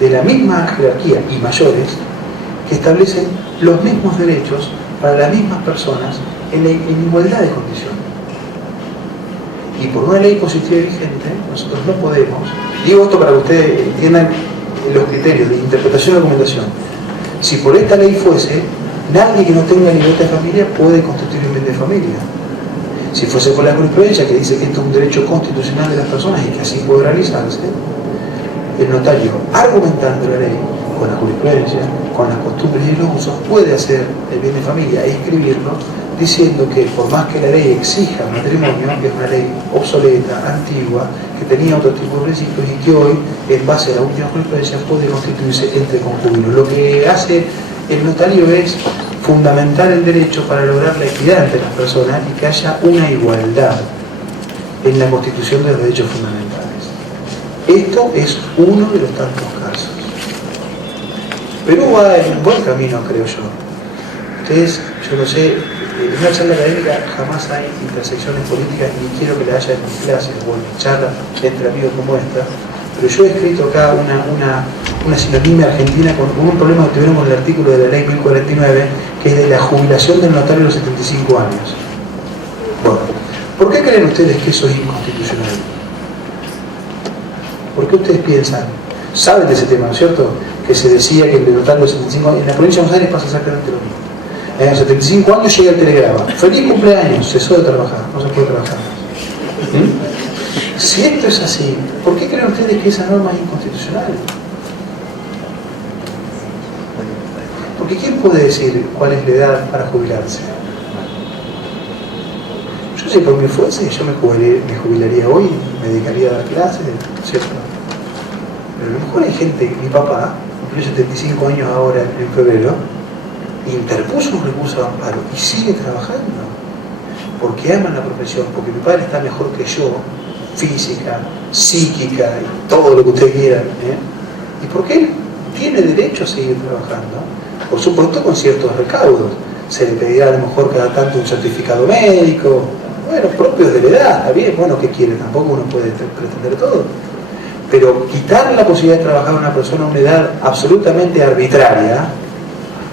de la misma jerarquía y mayores que establecen los mismos derechos para las mismas personas en igualdad de condiciones. Y por una ley positiva vigente, nosotros no podemos, digo esto para que ustedes entiendan los criterios de interpretación y documentación. Si por esta ley fuese, nadie que no tenga libertad de familia puede constituir un bien de familia. Si fuese por la jurisprudencia, que dice que esto es un derecho constitucional de las personas y que así puede realizarse, el notario, argumentando la ley con la jurisprudencia, con las costumbres y los usos, puede hacer el bien de familia e inscribirlo, diciendo que por más que la ley exija matrimonio, que es una ley obsoleta, antigua, que tenía otro tipo de principios y que hoy, en base a la última jurisprudencia, puede constituirse entre concubinos. Lo que hace el notario es fundamentar el derecho para lograr la equidad entre las personas y que haya una igualdad en la constitución de los derechos fundamentales. Esto es uno de los tantos casos. Perú va en un buen camino, creo yo. Ustedes, yo lo sé, en una charla académica jamás hay intersecciones políticas, ni quiero que la haya en mis clases o en mis charlas entre amigos como esta, pero yo he escrito acá una sinonimia argentina con un problema que tuvieron con el artículo de la ley 1049, que es de la jubilación del notario a los 75 años. Bueno, ¿por qué creen ustedes que eso es inconstitucional? ¿Por qué ustedes piensan? Saben de ese tema, ¿no es cierto? Que se decía que el notario a los 75 años, en la provincia de Buenos Aires pasa exactamente lo mismo. A los 75 años llega el telegrama. Feliz cumpleaños, cesó de trabajar, no se puede trabajar más. Si esto es así, ¿por qué creen ustedes que esa norma es inconstitucional? Porque ¿quién puede decir cuál es la edad para jubilarse? Yo si por mí fuese, yo me jubilaría hoy, me dedicaría a dar clases, ¿cierto? Pero a lo mejor hay gente, mi papá, cumplió 75 años ahora en febrero, interpuso un recurso de amparo y sigue trabajando, porque ama la profesión, porque mi padre está mejor que yo, física, psíquica y todo lo que ustedes quieran, y porque él tiene derecho a seguir trabajando, por supuesto con ciertos recaudos. Se le pedirá a lo mejor cada tanto un certificado médico, bueno, propios de la edad, está bien, bueno, ¿qué quiere? Tampoco uno puede pretender todo. Pero quitar la posibilidad de trabajar a una persona a una edad absolutamente arbitraria,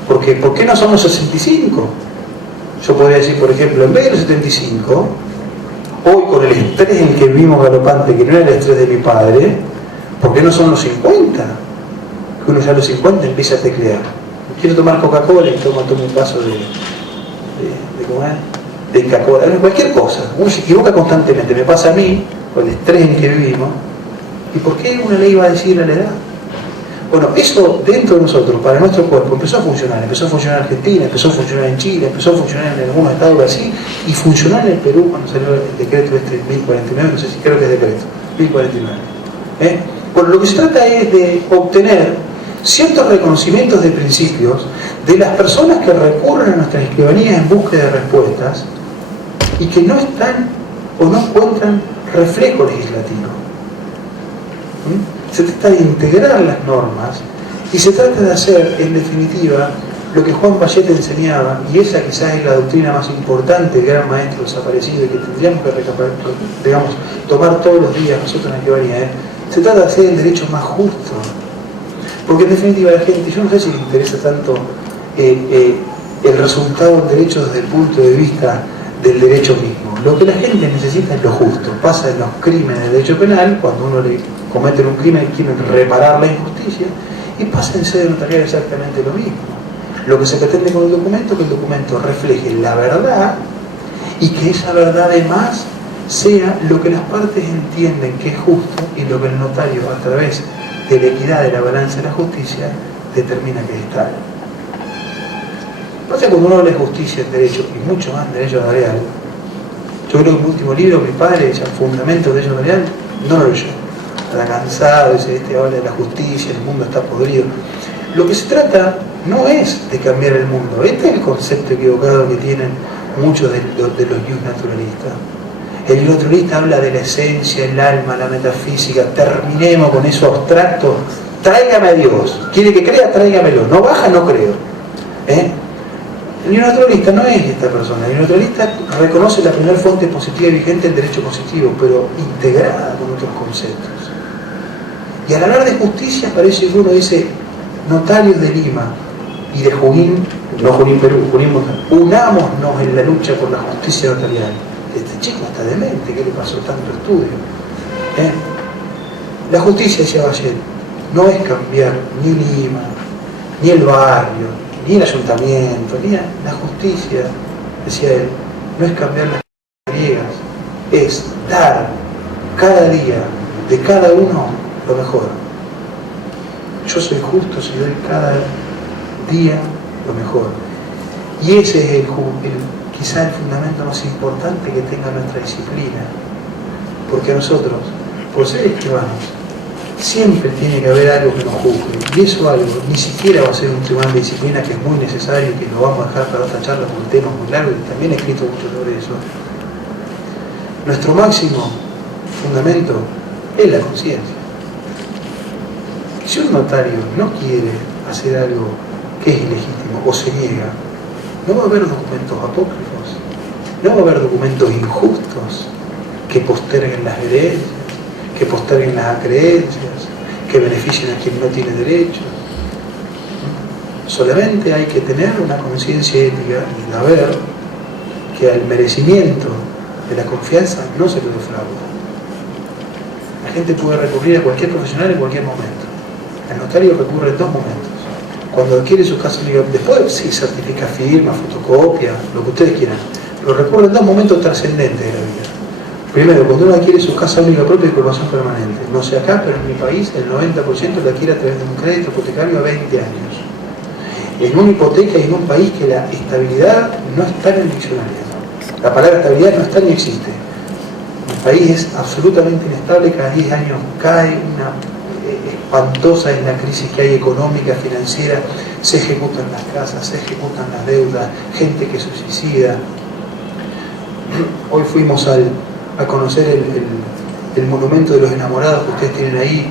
porque ¿por qué no son los 65? Yo podría decir, por ejemplo, en vez de los 75, hoy con el estrés en el que vivimos galopante, que no era el estrés de mi padre, ¿por qué no son los 50? Que uno ya a los 50 empieza a teclear. Quiero tomar Coca-Cola y tomo un vaso de ¿cómo es? De Coca-Cola, cualquier cosa. Uno se equivoca constantemente, me pasa a mí, con el estrés en el que vivimos. ¿Y por qué una ley va a decir a la edad? Bueno, eso dentro de nosotros, para nuestro cuerpo, empezó a funcionar en Argentina, empezó a funcionar en Chile, empezó a funcionar en algunos estados así, y funcionó en el Perú cuando salió el decreto 1049, no sé si creo que es decreto, 1049. Bueno, lo que se trata es de obtener ciertos reconocimientos de principios de las personas que recurren a nuestras escribanías en búsqueda de respuestas y que no están o no encuentran reflejo legislativo. Se trata de integrar las normas y se trata de hacer, en definitiva, lo que Juan Vallet enseñaba, y esa quizás es la doctrina más importante del gran maestro desaparecido y que tendríamos que tomar todos los días nosotros en la escribanía. Se trata de hacer el derecho más justo. Porque en definitiva la gente, yo no sé si le interesa tanto el resultado del derecho desde el punto de vista del derecho mismo. Lo que la gente necesita es lo justo. Pasa en los crímenes de derecho penal, cuando uno le comete un crimen y quiere reparar la injusticia, y pasa en sede notarial exactamente lo mismo. Lo que se pretende con el documento es que el documento refleje la verdad y que esa verdad además sea lo que las partes entienden que es justo y lo que el notario, a través de la equidad de la balanza de la justicia, determina que es tal. Pasa cuando uno habla de justicia en derecho, y mucho más en derecho notarial, yo creo que mi último libro, mi padre, el fundamento de derecho notarial, no lo leyó. Está cansado, dice, habla de la justicia, el mundo está podrido. Lo que se trata no es de cambiar el mundo. Este es el concepto equivocado que tienen muchos de los naturalistas. El naturalista habla de la esencia, el alma, la metafísica. Terminemos con eso abstracto. Tráigame a Dios. ¿Quiere que crea? Tráigamelo. No baja, no creo. El naturalista no es esta persona. El naturalista reconoce la primera fuente positiva y vigente del derecho positivo, pero integrada con otros conceptos. Y al hablar de justicia parece que uno dice notarios de Lima y de Junín, no Junín Perú, Junín Montal, unámonos en la lucha por la justicia notarial. Este chico está demente, ¿qué le pasó tanto estudio? La justicia, decía Vallet, no es cambiar ni Lima, ni el barrio, ni el ayuntamiento, ni la justicia, decía él, no es cambiar las griegas, es dar cada día de cada uno lo mejor. Yo soy justo si doy cada día lo mejor. Y ese es quizá el fundamento más importante que tenga nuestra disciplina. Porque a nosotros, por ser escribanos, siempre tiene que haber algo que nos juzgue. Y eso algo ni siquiera va a ser un tribunal de disciplina, que es muy necesario y que lo vamos a dejar para otra charla porque el tema es muy largo y también he escrito mucho sobre eso. Nuestro máximo fundamento es la conciencia. Si un notario no quiere hacer algo que es ilegítimo o se niega, no va a haber documentos apócrifos, no va a haber documentos injustos que posterguen las herencias, que posterguen las acreencias, que beneficien a quien no tiene derechos. Solamente hay que tener una conciencia ética y saber que al merecimiento de la confianza no se lo defrauda. La gente puede recurrir a cualquier profesional en cualquier momento. El notario recurre en dos momentos. Cuando adquiere su casa única, después sí certifica firma, fotocopia, lo que ustedes quieran, pero recurre en dos momentos trascendentes de la vida. Primero, cuando uno adquiere su casa única propia de formación permanente. No sé acá, pero en mi país el 90% lo adquiere a través de un crédito hipotecario a 20 años. En una hipoteca y en un país que la estabilidad no está en el diccionario. La palabra estabilidad no está ni existe. El país es absolutamente inestable, cada 10 años cae espantosa es la crisis que hay económica, financiera, se ejecutan las casas, se ejecutan las deudas, gente que se suicida. Hoy fuimos a conocer el monumento de los enamorados que ustedes tienen ahí,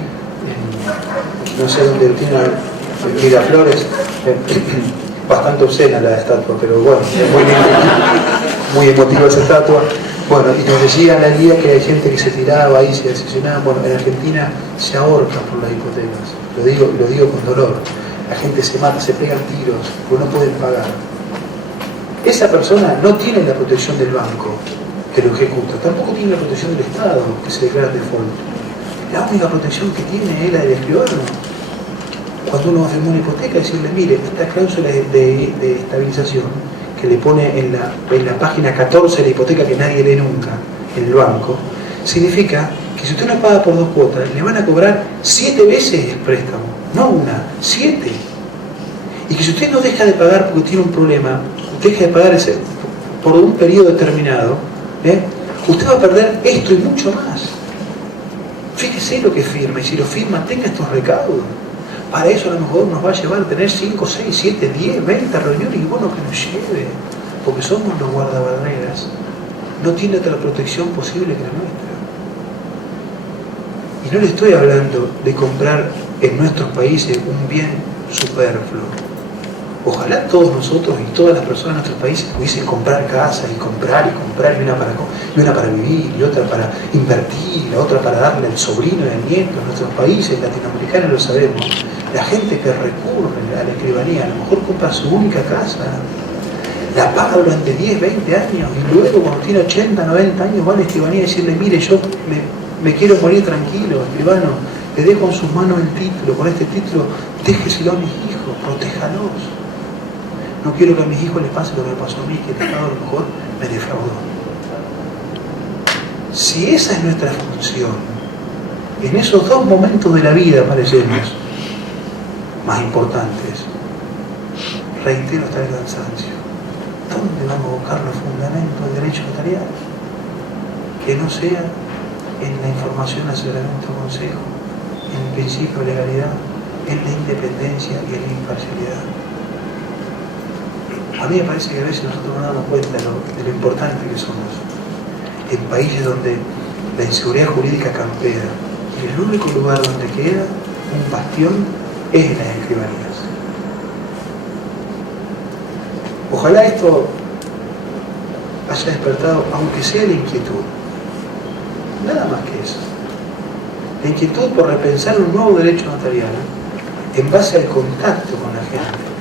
no sé dónde lo tienen, en Miraflores, bastante obscena la estatua, pero bueno, muy emotiva esa estatua. Bueno, y nos decía la guía que hay gente que se tiraba ahí, se decepcionaba. Bueno, en Argentina se ahorca por las hipotecas, lo digo con dolor. La gente se mata, se pegan tiros, porque no pueden pagar. Esa persona no tiene la protección del banco que lo ejecuta, tampoco tiene la protección del Estado que se declara default. La única protección que tiene es la del escribano. Cuando uno hace una hipoteca, decirle, mire, esta cláusula de estabilización que le pone en la página 14 de la hipoteca que nadie lee nunca en el banco, significa que si usted no paga por 2 cuotas, le van a cobrar 7 veces el préstamo, no una, 7. Y que si usted no deja de pagar porque tiene un problema, deja de pagar por un periodo determinado, usted va a perder esto y mucho más. Fíjese lo que firma, y si lo firma, tenga estos recaudos. Para eso a lo mejor nos va a llevar a tener 5, 6, 7, 10, 20 reuniones, y bueno, que nos lleve, porque somos los guardabarreras. No tiene otra protección posible que la nuestra. Y no le estoy hablando de comprar en nuestros países un bien superfluo. Ojalá todos nosotros y todas las personas de nuestros países pudiesen comprar casas y comprar, y una para vivir, y otra para invertir, la otra para darle al sobrino y al nieto. En nuestros países latinoamericanos lo sabemos. La gente que recurre a la escribanía a lo mejor compra su única casa, la paga durante 10, 20 años, y luego cuando tiene 80, 90 años va a la escribanía y decirle, mire, yo me quiero morir tranquilo, escribano, le dejo en sus manos el título, con este título déjeselo a mis hijos, protéjalos. No quiero que a mis hijos les pase lo que me pasó a mí, que el Estado a lo mejor me defraudó. Si esa es nuestra función, en esos 2 momentos de la vida, parecemos más importantes, reitero hasta el cansancio, ¿dónde vamos a buscar los fundamentos del derecho notarial? Que no sea en la información, asesoramiento, consejo, en el principio de legalidad, en la independencia y en la imparcialidad. A mí me parece que a veces nosotros no damos cuenta de lo importante que somos en países donde la inseguridad jurídica campea y el único lugar donde queda un bastión es en las escribanías. Ojalá esto haya despertado, aunque sea la inquietud, nada más que eso, la inquietud por repensar un nuevo derecho notarial en base al contacto con la gente,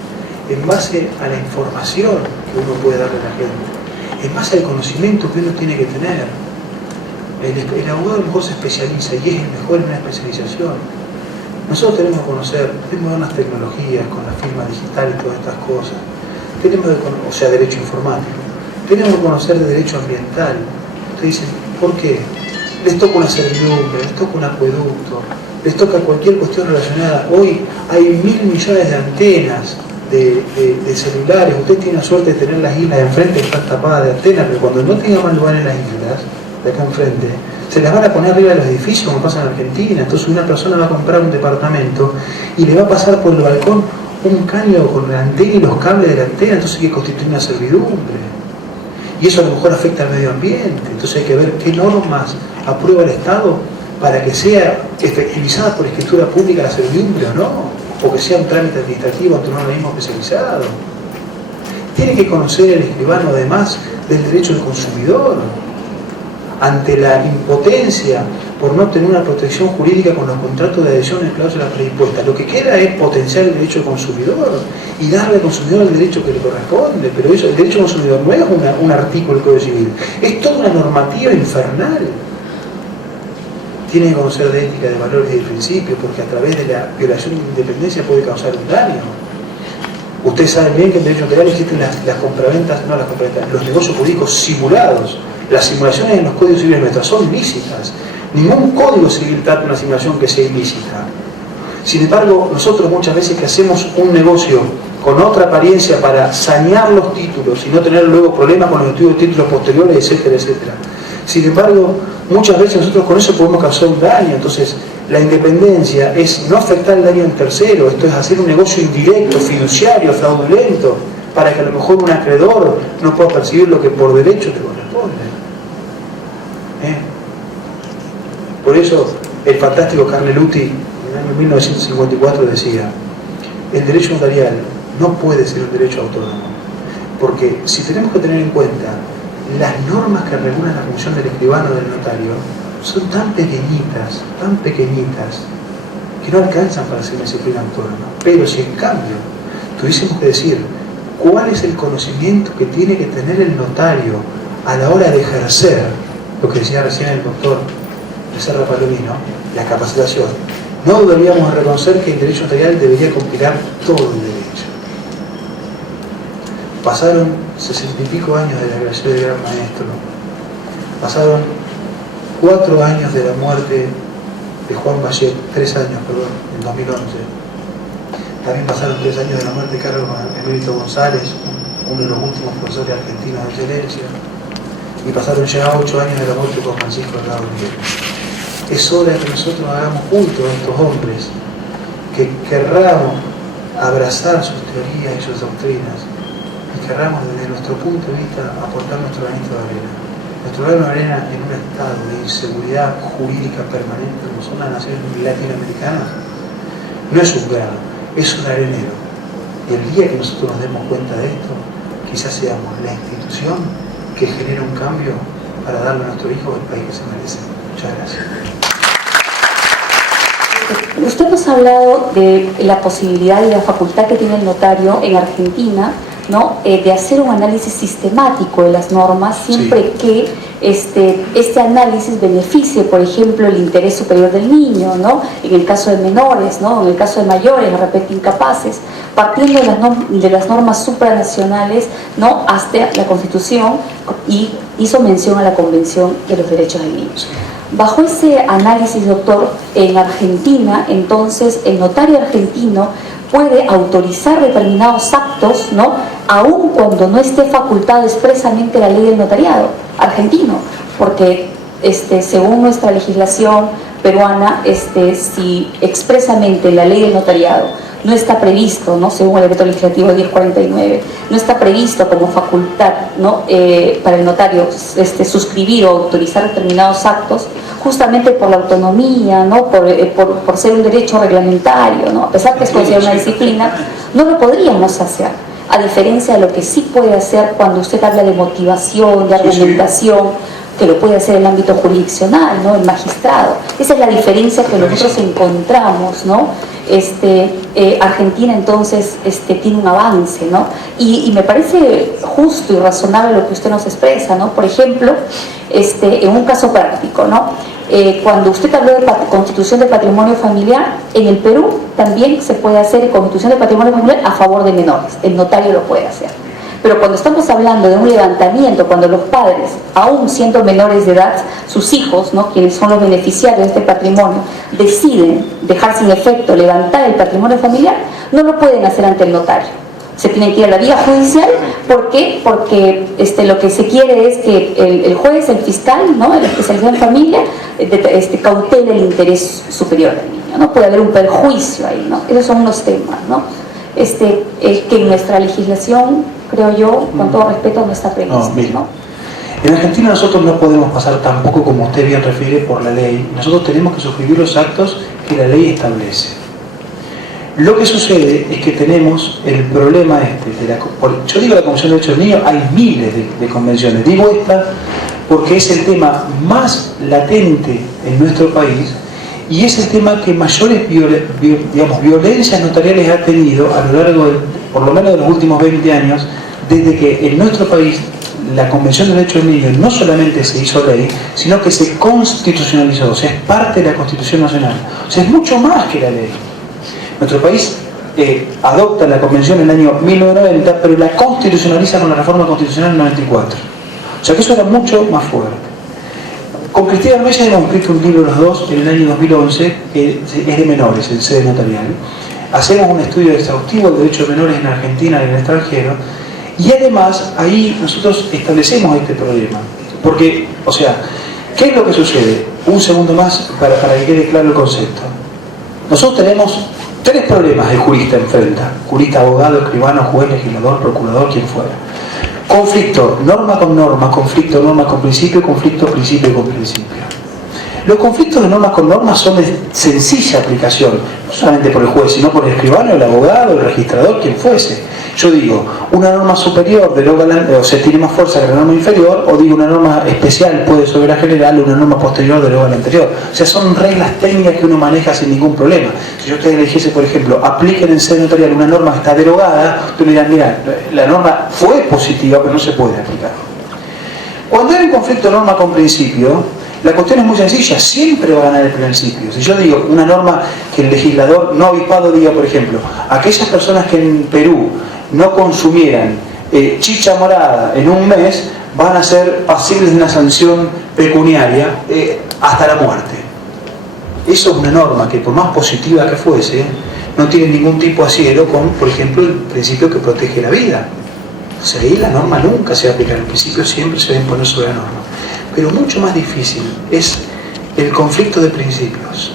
en base a la información que uno puede darle a la gente, en base al conocimiento que uno tiene que tener. El abogado a lo mejor se especializa y es el mejor en una especialización. Nosotros tenemos que conocer, tenemos unas tecnologías con la firma digital y todas estas cosas, tenemos derecho informático, tenemos que conocer de derecho ambiental. Ustedes dicen, ¿por qué? Les toca una servidumbre, les toca un acueducto, les toca cualquier cuestión relacionada. Hoy hay 1.000 millones de antenas de celulares. Usted tiene la suerte de tener las islas de enfrente que están tapadas de antenas, pero cuando no tenga más lugar en las islas de acá enfrente, se las van a poner arriba de los edificios como pasa en Argentina. Entonces una persona va a comprar un departamento y le va a pasar por el balcón un caño con la antena y los cables de la antena, entonces hay que constituir una servidumbre. Y eso a lo mejor afecta al medio ambiente. Entonces hay que ver qué normas aprueba el Estado para que sea efectivizada por escritura pública la servidumbre o no, o que sea un trámite administrativo ante un organismo especializado. Tiene que conocer el escribano además del derecho del consumidor ante la impotencia por no tener una protección jurídica con los contratos de adhesión en cláusulas predispuestas. Lo que queda es potenciar el derecho del consumidor y darle al consumidor el derecho que le corresponde, pero eso, el derecho del consumidor no es un artículo del Código Civil, es toda una normativa infernal. Tiene que conocer de ética, de valores y de principios, porque a través de la violación de independencia puede causar un daño. Ustedes saben bien que en derecho notarial existen los negocios jurídicos simulados. Las simulaciones en los códigos civiles nuestros son ilícitas. Ningún código civil trata una simulación que sea ilícita. Sin embargo, nosotros muchas veces que hacemos un negocio con otra apariencia para sanear los títulos y no tener luego problemas con los estudios de títulos posteriores, etcétera, etcétera, Sin embargo, muchas veces nosotros con eso podemos causar un daño. Entonces, la independencia es no afectar el daño en tercero, esto es hacer un negocio indirecto, fiduciario, fraudulento, para que a lo mejor un acreedor no pueda percibir lo que por derecho le corresponde. Por eso, el fantástico Carneluti, en el año 1954, decía: el derecho notarial no puede ser un derecho autónomo, porque si tenemos que tener en cuenta las normas que regulan la función del escribano o del notario, son tan pequeñitas, que no alcanzan para ser una disciplina autónoma. Pero si en cambio tuviésemos que decir cuál es el conocimiento que tiene que tener el notario a la hora de ejercer, lo que decía recién el doctor Becerra Palomino, la capacitación, no dudaríamos en reconocer que el derecho notarial debería compilar todo el derecho. Pasaron 60 y pico años de la creación del gran maestro, pasaron 4 años de la muerte de Juan Bachet, 3 años, perdón, en 2011. También pasaron 3 años de la muerte de Carlos Emérito González, uno de los últimos profesores argentinos de excelencia, y pasaron ya 8 años de la muerte de Juan Francisco Delgado Miguel. Es hora que nosotros hagamos culto a estos hombres, que querramos abrazar sus teorías y sus doctrinas, y querramos desde nuestro punto de vista aportar nuestro granito de arena. Nuestro grano de arena en un estado de inseguridad jurídica permanente como son las naciones latinoamericanas no es un grano, es un arenero. Y el día que nosotros nos demos cuenta de esto, quizás seamos la institución que genera un cambio para darle a nuestro hijo el país que se merece. Muchas gracias. Usted nos ha hablado de la posibilidad y la facultad que tiene el notario en Argentina, ¿no? De hacer un análisis sistemático de las normas siempre que este análisis beneficie, por ejemplo, el interés superior del niño, ¿no? En el caso de menores, ¿no? En el caso de mayores, de repente incapaces, partiendo de las normas supranacionales, ¿no? Hasta la Constitución, y hizo mención a la Convención de los Derechos del Niño. Bajo ese análisis, doctor, en Argentina, entonces el notario argentino puede autorizar determinados actos, ¿no? Aun cuando no esté facultado expresamente la ley del notariado argentino, porque según nuestra legislación peruana, si expresamente la ley del notariado no está previsto, ¿no? Según el decreto legislativo 1049, no está previsto como facultad, ¿no? Para el notario suscribir o autorizar determinados actos, justamente por la autonomía, ¿no? por ser un derecho reglamentario, ¿no? A pesar que es considerado una disciplina, no lo podríamos hacer, a diferencia de lo que sí puede hacer cuando usted habla de motivación, de argumentación, que lo puede hacer en el ámbito jurisdiccional, ¿no? El magistrado. Esa es la diferencia que nosotros encontramos, ¿no? Argentina entonces tiene un avance, ¿no? Y me parece justo y razonable lo que usted nos expresa, ¿no? Por ejemplo, en un caso práctico, ¿no? Cuando usted habló de constitución de patrimonio familiar, en el Perú también se puede hacer constitución de patrimonio familiar a favor de menores, el notario lo puede hacer. Pero cuando estamos hablando de un levantamiento, cuando los padres, aún siendo menores de edad, sus hijos, ¿no? Quienes son los beneficiarios de este patrimonio, deciden dejar sin efecto, levantar el patrimonio familiar, no lo pueden hacer ante el notario. Se tienen que ir a la vía judicial. ¿Por qué? Porque lo que se quiere es que el juez, el fiscal, ¿no? El especializado en familia, cautele el interés superior del niño, ¿no? Puede haber un perjuicio ahí, ¿no? Esos son unos temas, ¿no? Que en nuestra legislación, creo yo, con todo respeto, no está previsto, ¿no? En Argentina nosotros no podemos pasar tampoco, como usted bien refiere, por la ley. Nosotros tenemos que suscribir los actos que la ley establece. Lo que sucede es que tenemos el problema yo digo la Convención de Derechos del Niño, hay miles de convenciones. Digo esta porque es el tema más latente en nuestro país y es el tema que mayores violencias notariales ha tenido a lo largo por lo menos de los últimos 20 años, desde que en nuestro país la Convención de Derechos del Niño no solamente se hizo ley, sino que se constitucionalizó, o sea, es parte de la Constitución Nacional. O sea, es mucho más que la ley. Nuestro país adopta la Convención en el año 1990, pero la constitucionaliza con la reforma constitucional en 94. O sea que eso era mucho más fuerte. Con Cristina Armella hemos escrito un libro los dos en el año 2011, que es de menores, en sede notarial. Hacemos un estudio exhaustivo de derechos menores en Argentina y en el extranjero, y además ahí nosotros establecemos este problema. Porque, o sea, ¿qué es lo que sucede? Un segundo más para que quede claro el concepto. Nosotros tenemos 3 problemas el jurista enfrenta. Jurista, abogado, escribano, juez, legislador, procurador, quien fuera. Conflicto, norma con norma, conflicto, norma con principio con principio. Los conflictos de normas con normas son de sencilla aplicación, no solamente por el juez, sino por el escribano, el abogado, el registrador, quien fuese. Yo digo, una norma superior deroga o sea, tiene más fuerza que la norma inferior, o digo, una norma especial puede sobre la general, una norma posterior deroga la anterior. O sea, son reglas técnicas que uno maneja sin ningún problema. Si yo a ustedes le dijese, por ejemplo, apliquen en sede notarial una norma que está derogada, ustedes dirán, mira, la norma fue positiva, pero no se puede aplicar. Cuando hay un conflicto de norma con principio, la cuestión es muy sencilla, siempre va a ganar el principio. Si yo digo una norma que el legislador no avispado diga, por ejemplo, aquellas personas que en Perú no consumieran chicha morada en un mes van a ser pasibles de una sanción pecuniaria hasta la muerte. Eso es una norma que, por más positiva que fuese, no tiene ningún tipo de asiero con, por ejemplo, el principio que protege la vida. O sea, ahí la norma nunca se va a aplicar, el principio siempre se va a imponer sobre la norma. Pero mucho más difícil es el conflicto de principios.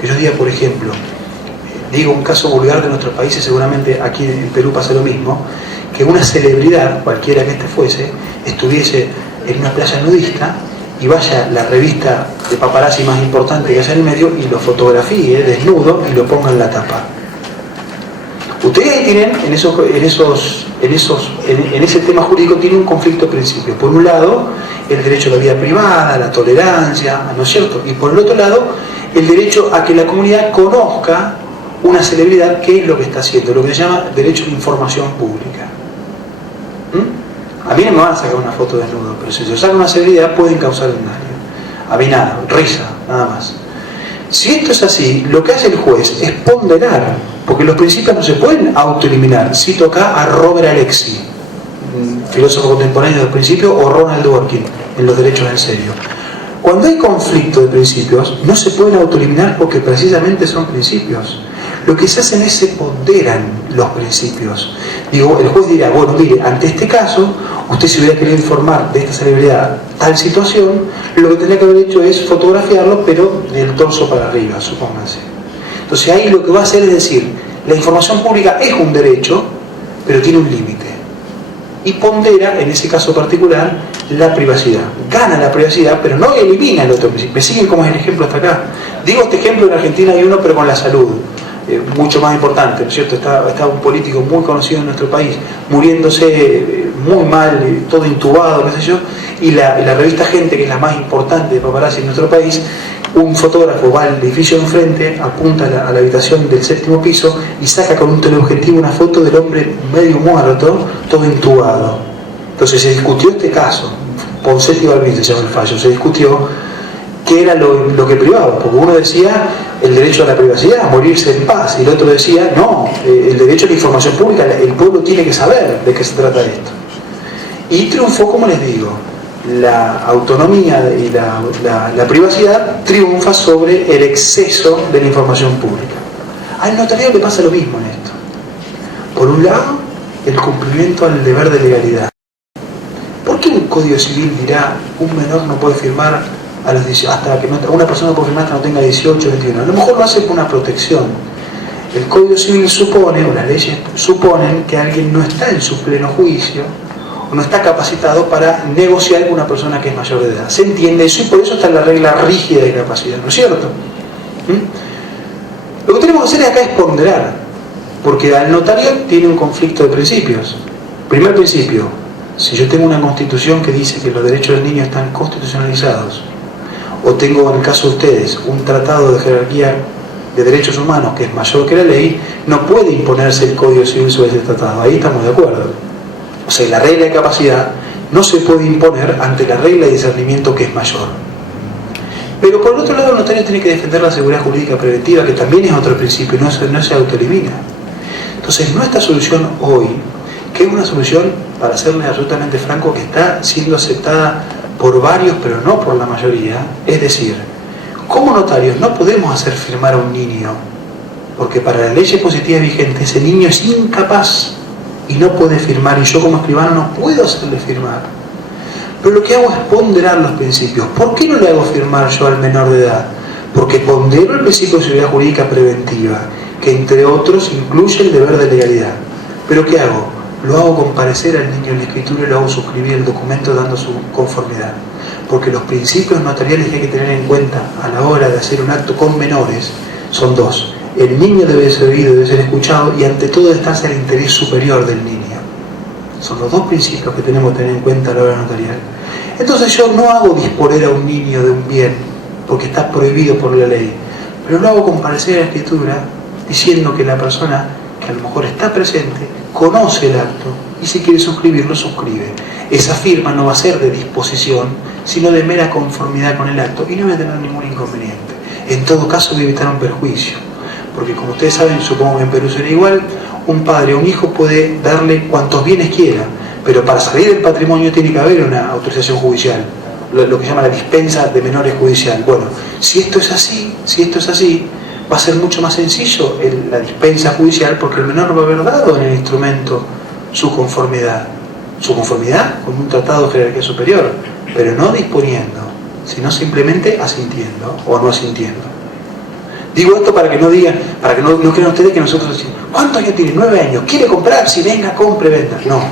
Que yo diga, por ejemplo, digo un caso vulgar de nuestros países, seguramente aquí en Perú pasa lo mismo, que una celebridad, cualquiera que éste fuese, estuviese en una playa nudista y vaya la revista de paparazzi más importante que haya en el medio y lo fotografíe desnudo y lo ponga en la tapa. Ustedes tienen en ese tema jurídico tienen un conflicto de principios. Por un lado, el derecho a la vida privada, la tolerancia, ¿no es cierto? Y por el otro lado, el derecho a que la comunidad conozca una celebridad, qué es lo que está haciendo, lo que se llama derecho a la información pública. A mí no me van a sacar una foto desnudo, pero si se saca una celebridad pueden causar un daño. A mí nada, risa, nada más. Si esto es así, lo que hace el juez es ponderar, porque los principios no se pueden autoeliminar. Cito acá a Robert Alexi, filósofo contemporáneo del principio, o Ronald Dworkin en Los derechos en serio. Cuando hay conflicto de principios, no se pueden autoeliminar porque precisamente son principios. Lo que se hacen es se ponderan los principios. Digo, el juez dirá, bueno, mire, ante este caso, usted si hubiera querido informar de esta celebridad tal situación, lo que tendría que haber hecho es fotografiarlo, pero del torso para arriba, supónganse. Entonces ahí lo que va a hacer es decir, la información pública es un derecho, pero tiene un límite. Y pondera, en ese caso particular, la privacidad. Gana la privacidad, pero no elimina el otro principio. ¿Me siguen cómo es el ejemplo hasta acá? Digo este ejemplo, en Argentina hay uno, pero con la salud. Mucho más importante, ¿no es cierto? Está un político muy conocido en nuestro país, muriéndose muy mal, todo intubado, qué sé yo, y la revista Gente, que es la más importante de paparazzi en nuestro país, un fotógrafo va al edificio de enfrente, apunta a la habitación del 7º piso y saca con un teleobjetivo una foto del hombre medio muerto, todo intubado. Entonces se discutió este caso, Ponseti y Balbín se llama el fallo, se discutió qué era lo que privaba, porque uno decía el derecho a la privacidad, morirse en paz, y el otro decía, no, el derecho a la información pública, el pueblo tiene que saber de qué se trata esto. Y triunfó, como les digo, la autonomía y la privacidad triunfa sobre el exceso de la información pública. Al notario le pasa lo mismo en esto. Por un lado, el cumplimiento al deber de legalidad. ¿Por qué un código civil dirá un menor no puede firmar a los 18, hasta que una persona no puede firmar hasta que no tenga 18 o 21? A lo mejor lo hace por una protección. El Código Civil supone, o las leyes suponen, que alguien no está en su pleno juicio o no está capacitado para negociar con una persona que es mayor de edad. Se entiende eso y por eso está la regla rígida de capacidad, ¿no es cierto? Lo que tenemos que hacer acá es ponderar, porque al notario tiene un conflicto de principios. Primer principio, si yo tengo una constitución que dice que los derechos del niño están constitucionalizados, o tengo en el caso de ustedes un tratado de jerarquía de derechos humanos que es mayor que la ley, no puede imponerse el Código Civil sobre ese tratado. Ahí estamos de acuerdo. O sea, la regla de capacidad no se puede imponer ante la regla de discernimiento que es mayor. Pero por el otro lado, el notario tiene que defender la seguridad jurídica preventiva, que también es otro principio, no se autoelimina. Entonces, nuestra solución hoy, que es una solución, para serles absolutamente franco, que está siendo aceptada por varios, pero no por la mayoría, es decir, como notarios no podemos hacer firmar a un niño, porque para las leyes positivas vigentes ese niño es incapaz y no puede firmar, y yo como escribano no puedo hacerle firmar. pero lo que hago es ponderar los principios. ¿Por qué no le hago firmar yo al menor de edad? Porque pondero el principio de seguridad jurídica preventiva, que entre otros incluye el deber de legalidad. ¿Pero qué hago? Lo hago comparecer al niño en la escritura y lo hago suscribir el documento dando su conformidad. Porque los principios notariales que hay que tener en cuenta a la hora de hacer un acto con menores son dos. El niño debe ser oído, debe ser escuchado, y ante todo está el interés superior del niño. Son los dos principios que tenemos que tener en cuenta a la hora notarial. Entonces yo no hago disponer a un niño de un bien, porque está prohibido por la ley, pero lo hago comparecer a la escritura diciendo que la persona que a lo mejor está presente conoce el acto y si quiere suscribirlo, suscribe. Esa firma no va a ser de disposición, sino de mera conformidad con el acto y no va a tener ningún inconveniente. En todo caso voy a evitar un perjuicio, porque como ustedes saben, supongo que en Perú será igual, un padre o un hijo puede darle cuantos bienes quiera, pero para salir del patrimonio tiene que haber una autorización judicial, lo que se llama la dispensa de menores judicial. Bueno, si esto es así, va a ser mucho más sencillo la dispensa judicial, porque el menor va a haber dado en el instrumento su conformidad con un tratado de jerarquía superior, pero no disponiendo, sino simplemente asintiendo o no asintiendo. Digo esto para que no digan, para que no crean ustedes que nosotros decimos, ¿cuántos años tiene? 9 años, ¿quiere comprar? Si venga, compre, venda. No.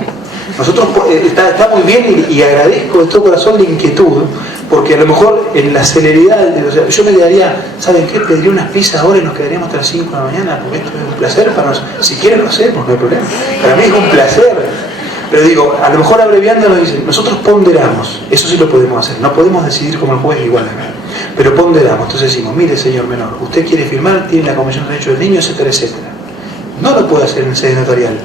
Nosotros está muy bien y agradezco de todo corazón la inquietud, porque a lo mejor en la celeridad, o sea, yo me daría, ¿saben qué? Pediría unas pizzas ahora y nos quedaríamos hasta las 5 de la mañana, porque esto es un placer para nosotros. Si quieren lo hacemos, no hay problema. Para mí es un placer. Pero digo, a lo mejor abreviando nos dicen, nosotros ponderamos, eso sí lo podemos hacer, no podemos decidir como el juez igual acá, pero ponderamos. Entonces decimos, mire señor menor, usted quiere firmar, tiene la Convención de Derechos del Niño, etcétera, etcétera. No lo puede hacer en sede notarial,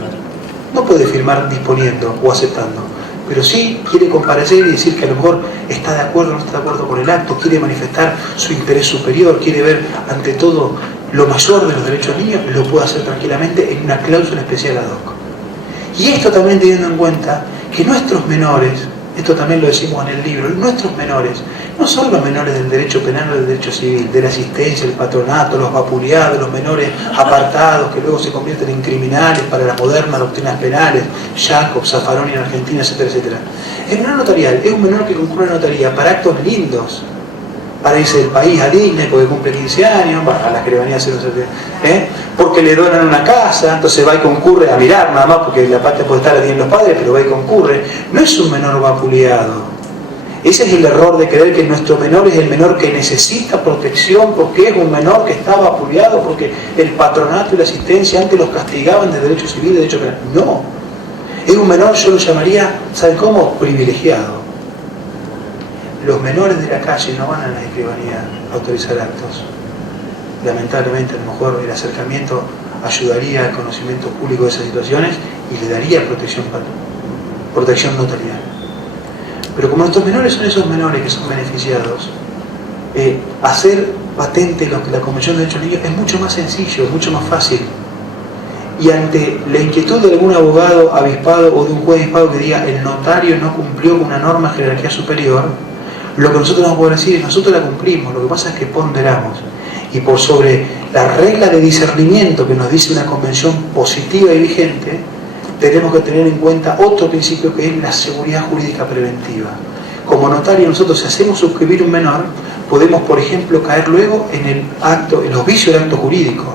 no puede firmar disponiendo o aceptando, pero sí quiere comparecer y decir que a lo mejor está de acuerdo o no está de acuerdo con el acto, quiere manifestar su interés superior, quiere ver ante todo lo mayor de los derechos del niño, lo puede hacer tranquilamente en una cláusula especial ad hoc. Y esto también teniendo en cuenta que nuestros menores, esto también lo decimos en el libro, nuestros menores no son los menores del derecho penal o del derecho civil, de la asistencia, el patronato, los vapuleados, los menores apartados que luego se convierten en criminales para las modernas doctrinas penales, Jacob, Zaffaroni en Argentina, etcétera, etcétera. El menor notarial es un menor que concurre a notaría para actos lindos, para irse del país a Disney porque cumple 15 años, a la escribanía 070, porque le donan una casa, entonces va y concurre a mirar nada más, porque la patria puede estar allí en los padres, pero va y concurre. No es un menor vapuleado. Ese es el error de creer que nuestro menor es el menor que necesita protección porque es un menor que está vapuleado, porque el patronato y la asistencia antes los castigaban de derecho civil, de derecho penal. No. Es un menor, yo lo llamaría, ¿saben cómo? Privilegiado. Los menores de la calle no van a la escribanía a autorizar actos. Lamentablemente, a lo mejor el acercamiento ayudaría al conocimiento público de esas situaciones y le daría protección notarial. Pero como estos menores son esos menores que son beneficiados, hacer patente lo que la Convención de Derechos del Niño es mucho más sencillo, mucho más fácil. Y ante la inquietud de algún abogado avispado o de un juez avispado que diga el notario no cumplió con una norma de jerarquía superior, lo que nosotros vamos a poder decir es nosotros la cumplimos, lo que pasa es que ponderamos. Y por sobre la regla de discernimiento que nos dice una convención positiva y vigente, tenemos que tener en cuenta otro principio que es la seguridad jurídica preventiva. Como notario nosotros, si hacemos suscribir un menor, podemos por ejemplo caer luego en los vicios del acto jurídico: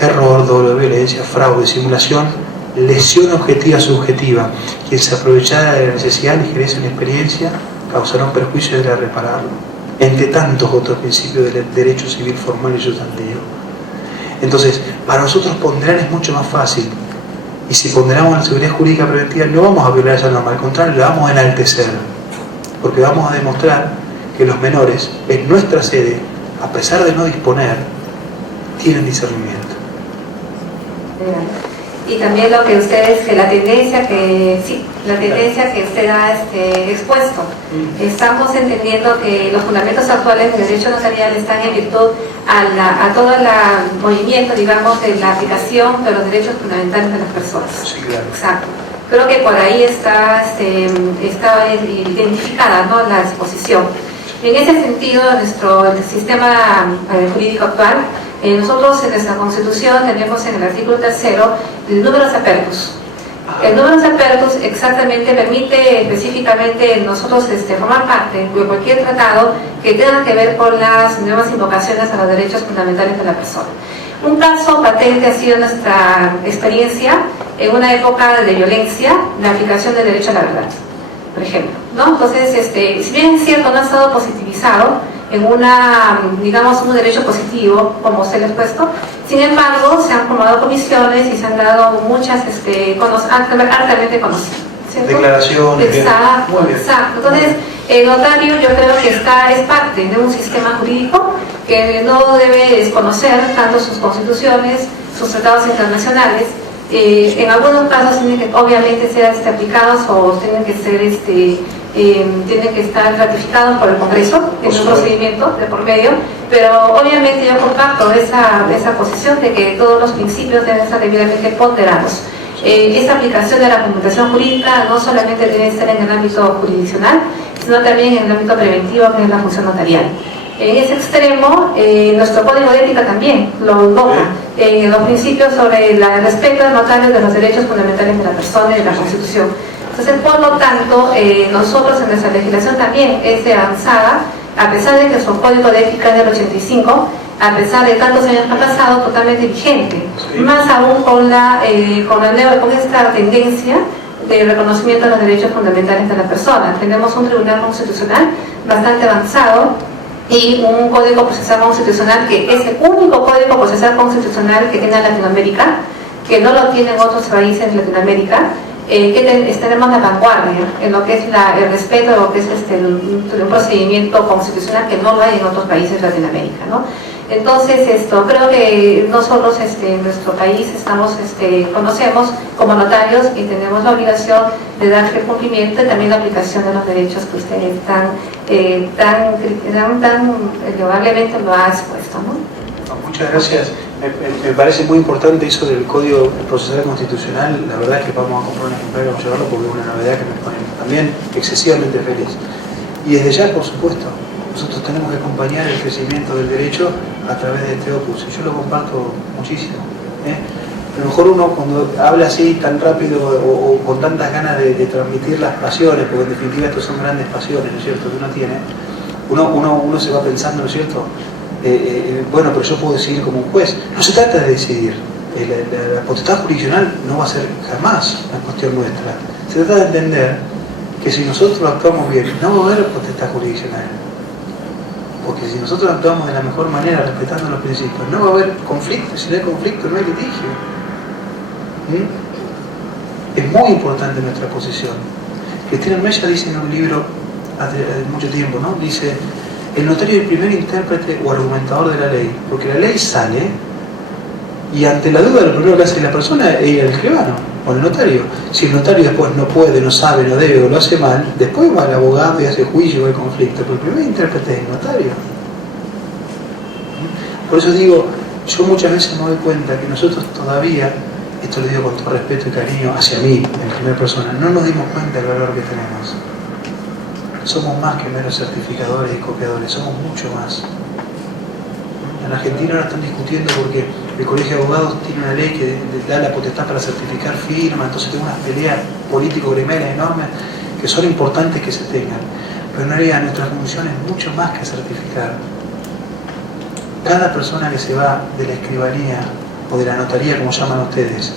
error, dolo, violencia, fraude, simulación, lesión objetiva subjetiva. Quien se aprovechara de la necesidad y ejerce una experiencia causará un perjuicio y deberá repararlo, entre tantos otros principios del derecho civil formal y sustantivo. Entonces, para nosotros ponderar es mucho más fácil, y si ponderamos la seguridad jurídica preventiva no vamos a violar esa norma, al contrario, la vamos a enaltecer, porque vamos a demostrar que los menores en nuestra sede, a pesar de no disponer, tienen discernimiento. Y también lo que ustedes, que la tendencia que usted ha expuesto, estamos entendiendo que los fundamentos actuales del derecho notarial están en virtud a todo el movimiento, digamos, de la aplicación de los derechos fundamentales de las personas. Sí, claro. Exacto. Creo que por ahí está identificada, ¿no?, la disposición. En ese sentido, nuestro sistema jurídico actual, nosotros en nuestra Constitución tenemos en el artículo 3 el numerus apertus. El numerus apertus exactamente permite específicamente nosotros formar parte de cualquier tratado que tenga que ver con las nuevas invocaciones a los derechos fundamentales de la persona. Un caso patente ha sido nuestra experiencia en una época de violencia, la aplicación del derecho a la verdad, por ejemplo, ¿no? Entonces, si bien es cierto, no ha estado positivizado en digamos, un derecho positivo, como se les ha puesto, sin embargo, se han formado comisiones y se han dado muchas, altamente conocidas, ¿cierto? Declaraciones. Exacto, exacto. Entonces, el notario yo creo que es parte de un sistema jurídico que no debe desconocer tanto sus constituciones, sus tratados internacionales. En algunos casos tienen que obviamente ser aplicados o tienen que ser tienen que estar ratificados por el Congreso en un procedimiento de por medio, pero obviamente yo comparto esa posición de que todos los principios deben estar debidamente ponderados. Esta aplicación de la computación jurídica no solamente debe ser en el ámbito jurisdiccional, sino también en el ámbito preventivo, que es la función notarial. En ese extremo, nuestro código de ética también lo invoca, los principios sobre el respeto del notario de los derechos fundamentales de la persona y de la Constitución. Entonces, por lo tanto, nosotros en nuestra legislación también es de avanzada, a pesar de que nuestro código de ética es del 85, a pesar de tantos años que han pasado, totalmente vigente, sí. Más aún con esta tendencia de reconocimiento de los derechos fundamentales de la persona. Tenemos un tribunal constitucional bastante avanzado y un código procesal constitucional que es el único código procesal constitucional que tiene Latinoamérica, que no lo tienen otros países de Latinoamérica, que tenemos la vanguardia en lo que es el respeto de lo que es un procedimiento constitucional que no lo hay en otros países de Latinoamérica, ¿no? Entonces, creo que nosotros en nuestro país conocemos como notarios y tenemos la obligación de darle cumplimiento y también la aplicación de los derechos que ustedes tan loablemente lo ha expuesto, ¿no? Muchas gracias. Me parece muy importante eso del Código Procesal Constitucional. La verdad es que vamos a comprar un ejemplar y vamos a llevarlo porque es una novedad que me pone también excesivamente feliz. Y desde ya, por supuesto, nosotros tenemos que acompañar el crecimiento del derecho a través de este opus. Y yo lo comparto muchísimo. A lo mejor uno cuando habla así tan rápido o con tantas ganas de transmitir las pasiones, porque en definitiva estas son grandes pasiones, ¿no es cierto?, que uno tiene, uno se va pensando, ¿no es cierto?, bueno, pero yo puedo decidir como un juez. No se trata de decidir. La potestad jurisdiccional no va a ser jamás una cuestión nuestra. Se trata de entender que si nosotros actuamos bien, no va a haber potestad jurisdiccional. Porque si nosotros actuamos de la mejor manera, respetando los principios, no va a haber conflicto. Si no hay conflicto, no hay litigio. Es muy importante nuestra posición. Cristina Mella dice en un libro hace mucho tiempo, ¿no? Dice: el notario es el primer intérprete o argumentador de la ley, porque la ley sale y ante la duda lo primero que hace la persona es ir al escribano o al notario. Si el notario después no puede, no sabe, no debe o lo hace mal, después va al abogado y hace juicio o hay conflicto, pero el primer intérprete es el notario. Por eso digo, yo muchas veces me doy cuenta que nosotros todavía, esto lo digo con todo respeto y cariño hacia mí, en primera persona, no nos dimos cuenta del valor que tenemos. Somos más que meros certificadores y copiadores, somos mucho más. En Argentina ahora están discutiendo porque el Colegio de Abogados tiene una ley que da la potestad para certificar firmas, entonces tengo unas peleas político-gremiales enormes que son importantes que se tengan. Pero en realidad nuestra función es mucho más que certificar. Cada persona que se va de la escribanía o de la notaría, como llaman ustedes,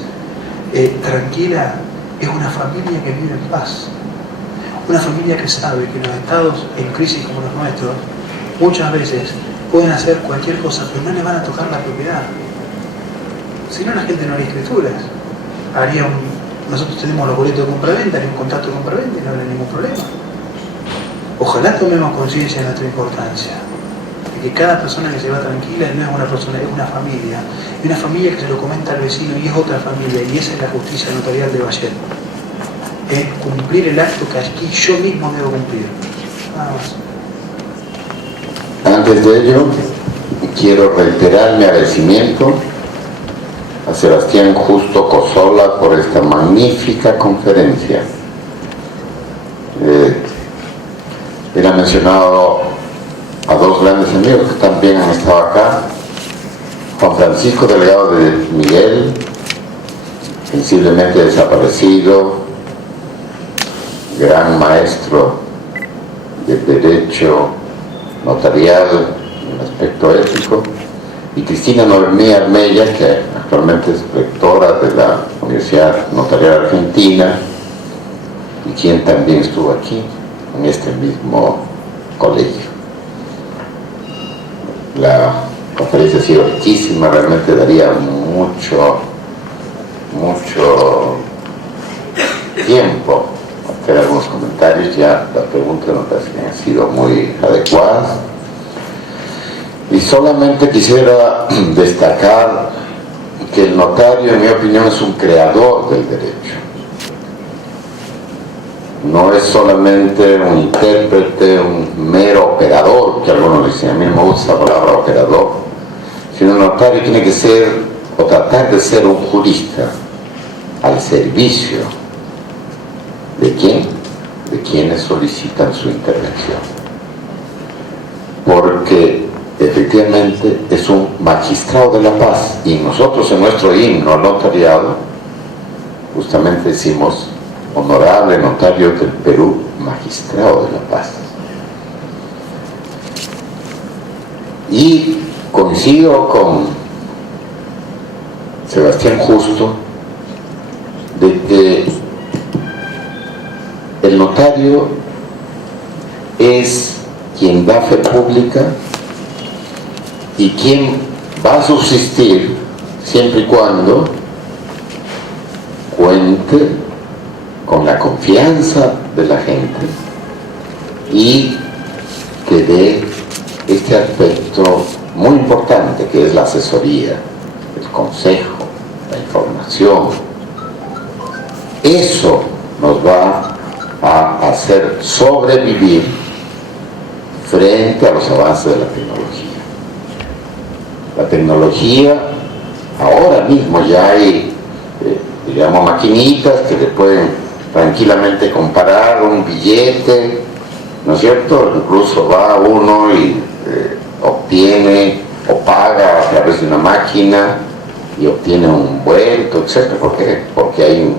tranquila, es una familia que vive en paz. Una familia que sabe que los estados en crisis como los nuestros muchas veces pueden hacer cualquier cosa, pero no le van a tocar la propiedad. Si no, la gente no haría escrituras. Nosotros tenemos los boletos de compraventa, haría un contrato de compraventa y no habría ningún problema. Ojalá tomemos conciencia de nuestra importancia, de que cada persona que se va tranquila no es una persona, es una familia. Y una familia que se lo comenta al vecino y es otra familia, y esa es la justicia notarial de Vallet. Es cumplir el acto que aquí yo mismo debo cumplir. Nada más. Antes de ello, quiero reiterar mi agradecimiento a Sebastián Justo Cozola por esta magnífica conferencia. Él ha mencionado a dos grandes amigos que también han estado acá: Juan Francisco Delgado de Miguel sensiblemente desaparecido, gran maestro del derecho notarial en el aspecto ético, y Cristina Noemí Armella, que actualmente es rectora de la Universidad Notarial Argentina, y quien también estuvo aquí, en este mismo colegio. La conferencia ha sido riquísima, realmente daría mucho tiempo a hacer algunos comentarios. Ya las preguntas no han sido muy adecuadas. Y solamente quisiera destacar que el notario, en mi opinión, es un creador del derecho. No es solamente un intérprete, un mero operador, que algunos dicen, a mí me gusta la palabra operador, sino el notario tiene que ser, o tratar de ser, un jurista al servicio ¿de quién? De quienes solicitan su intervención. Porque efectivamente es un magistrado de la paz, y nosotros en nuestro himno al notariado justamente decimos: honorable notario del Perú, magistrado de la paz. Y coincido con Sebastián Justo de que el notario es quien da fe pública y quien va a subsistir siempre y cuando cuente con la confianza de la gente y que dé este aspecto muy importante, que es la asesoría, el consejo, la información. Eso nos va a hacer sobrevivir frente a los avances de la tecnología. La tecnología, ahora mismo ya hay, digamos, maquinitas que le pueden tranquilamente comparar un billete, ¿no es cierto? Incluso va uno y obtiene o paga a través de una máquina y obtiene un vuelto, etc. ¿Por qué? Porque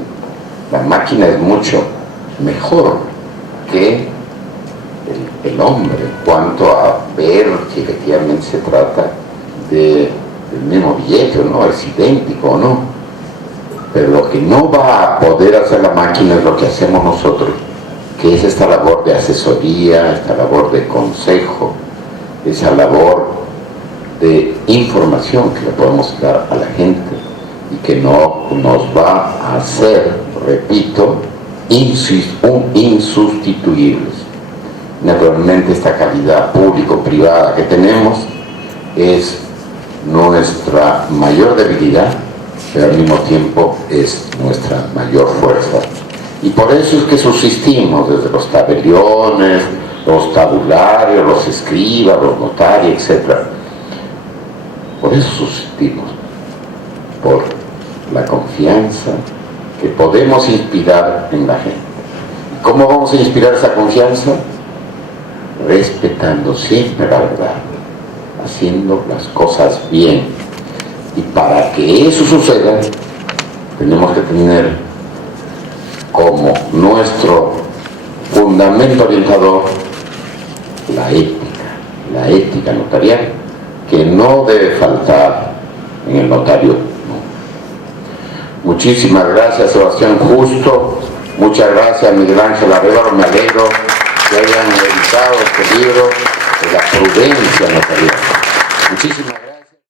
la máquina es mucho mejor que el hombre en cuanto a ver que efectivamente se trata del mismo billete, o no, es idéntico o no. Pero lo que no va a poder hacer la máquina es lo que hacemos nosotros, que es esta labor de asesoría, esta labor de consejo, esa labor de información que le podemos dar a la gente y que no nos va a hacer, repito, insustituibles. Naturalmente, esta calidad público-privada que tenemos es nuestra mayor debilidad, pero al mismo tiempo es nuestra mayor fuerza. Y por eso es que subsistimos desde los tabeliones, los tabularios, los escribas, los notarios, etc. Por eso subsistimos, por la confianza que podemos inspirar en la gente. ¿Cómo vamos a inspirar esa confianza? Respetando siempre la verdad, haciendo las cosas bien. Y para que eso suceda, tenemos que tener como nuestro fundamento orientador la ética notarial, que no debe faltar en el notario. Muchísimas gracias, Sebastián Justo. Muchas gracias, Miguel Ángel Arevalo. Me alegro que hayan editado este libro de la prudencia notarial. Muchísimas gracias.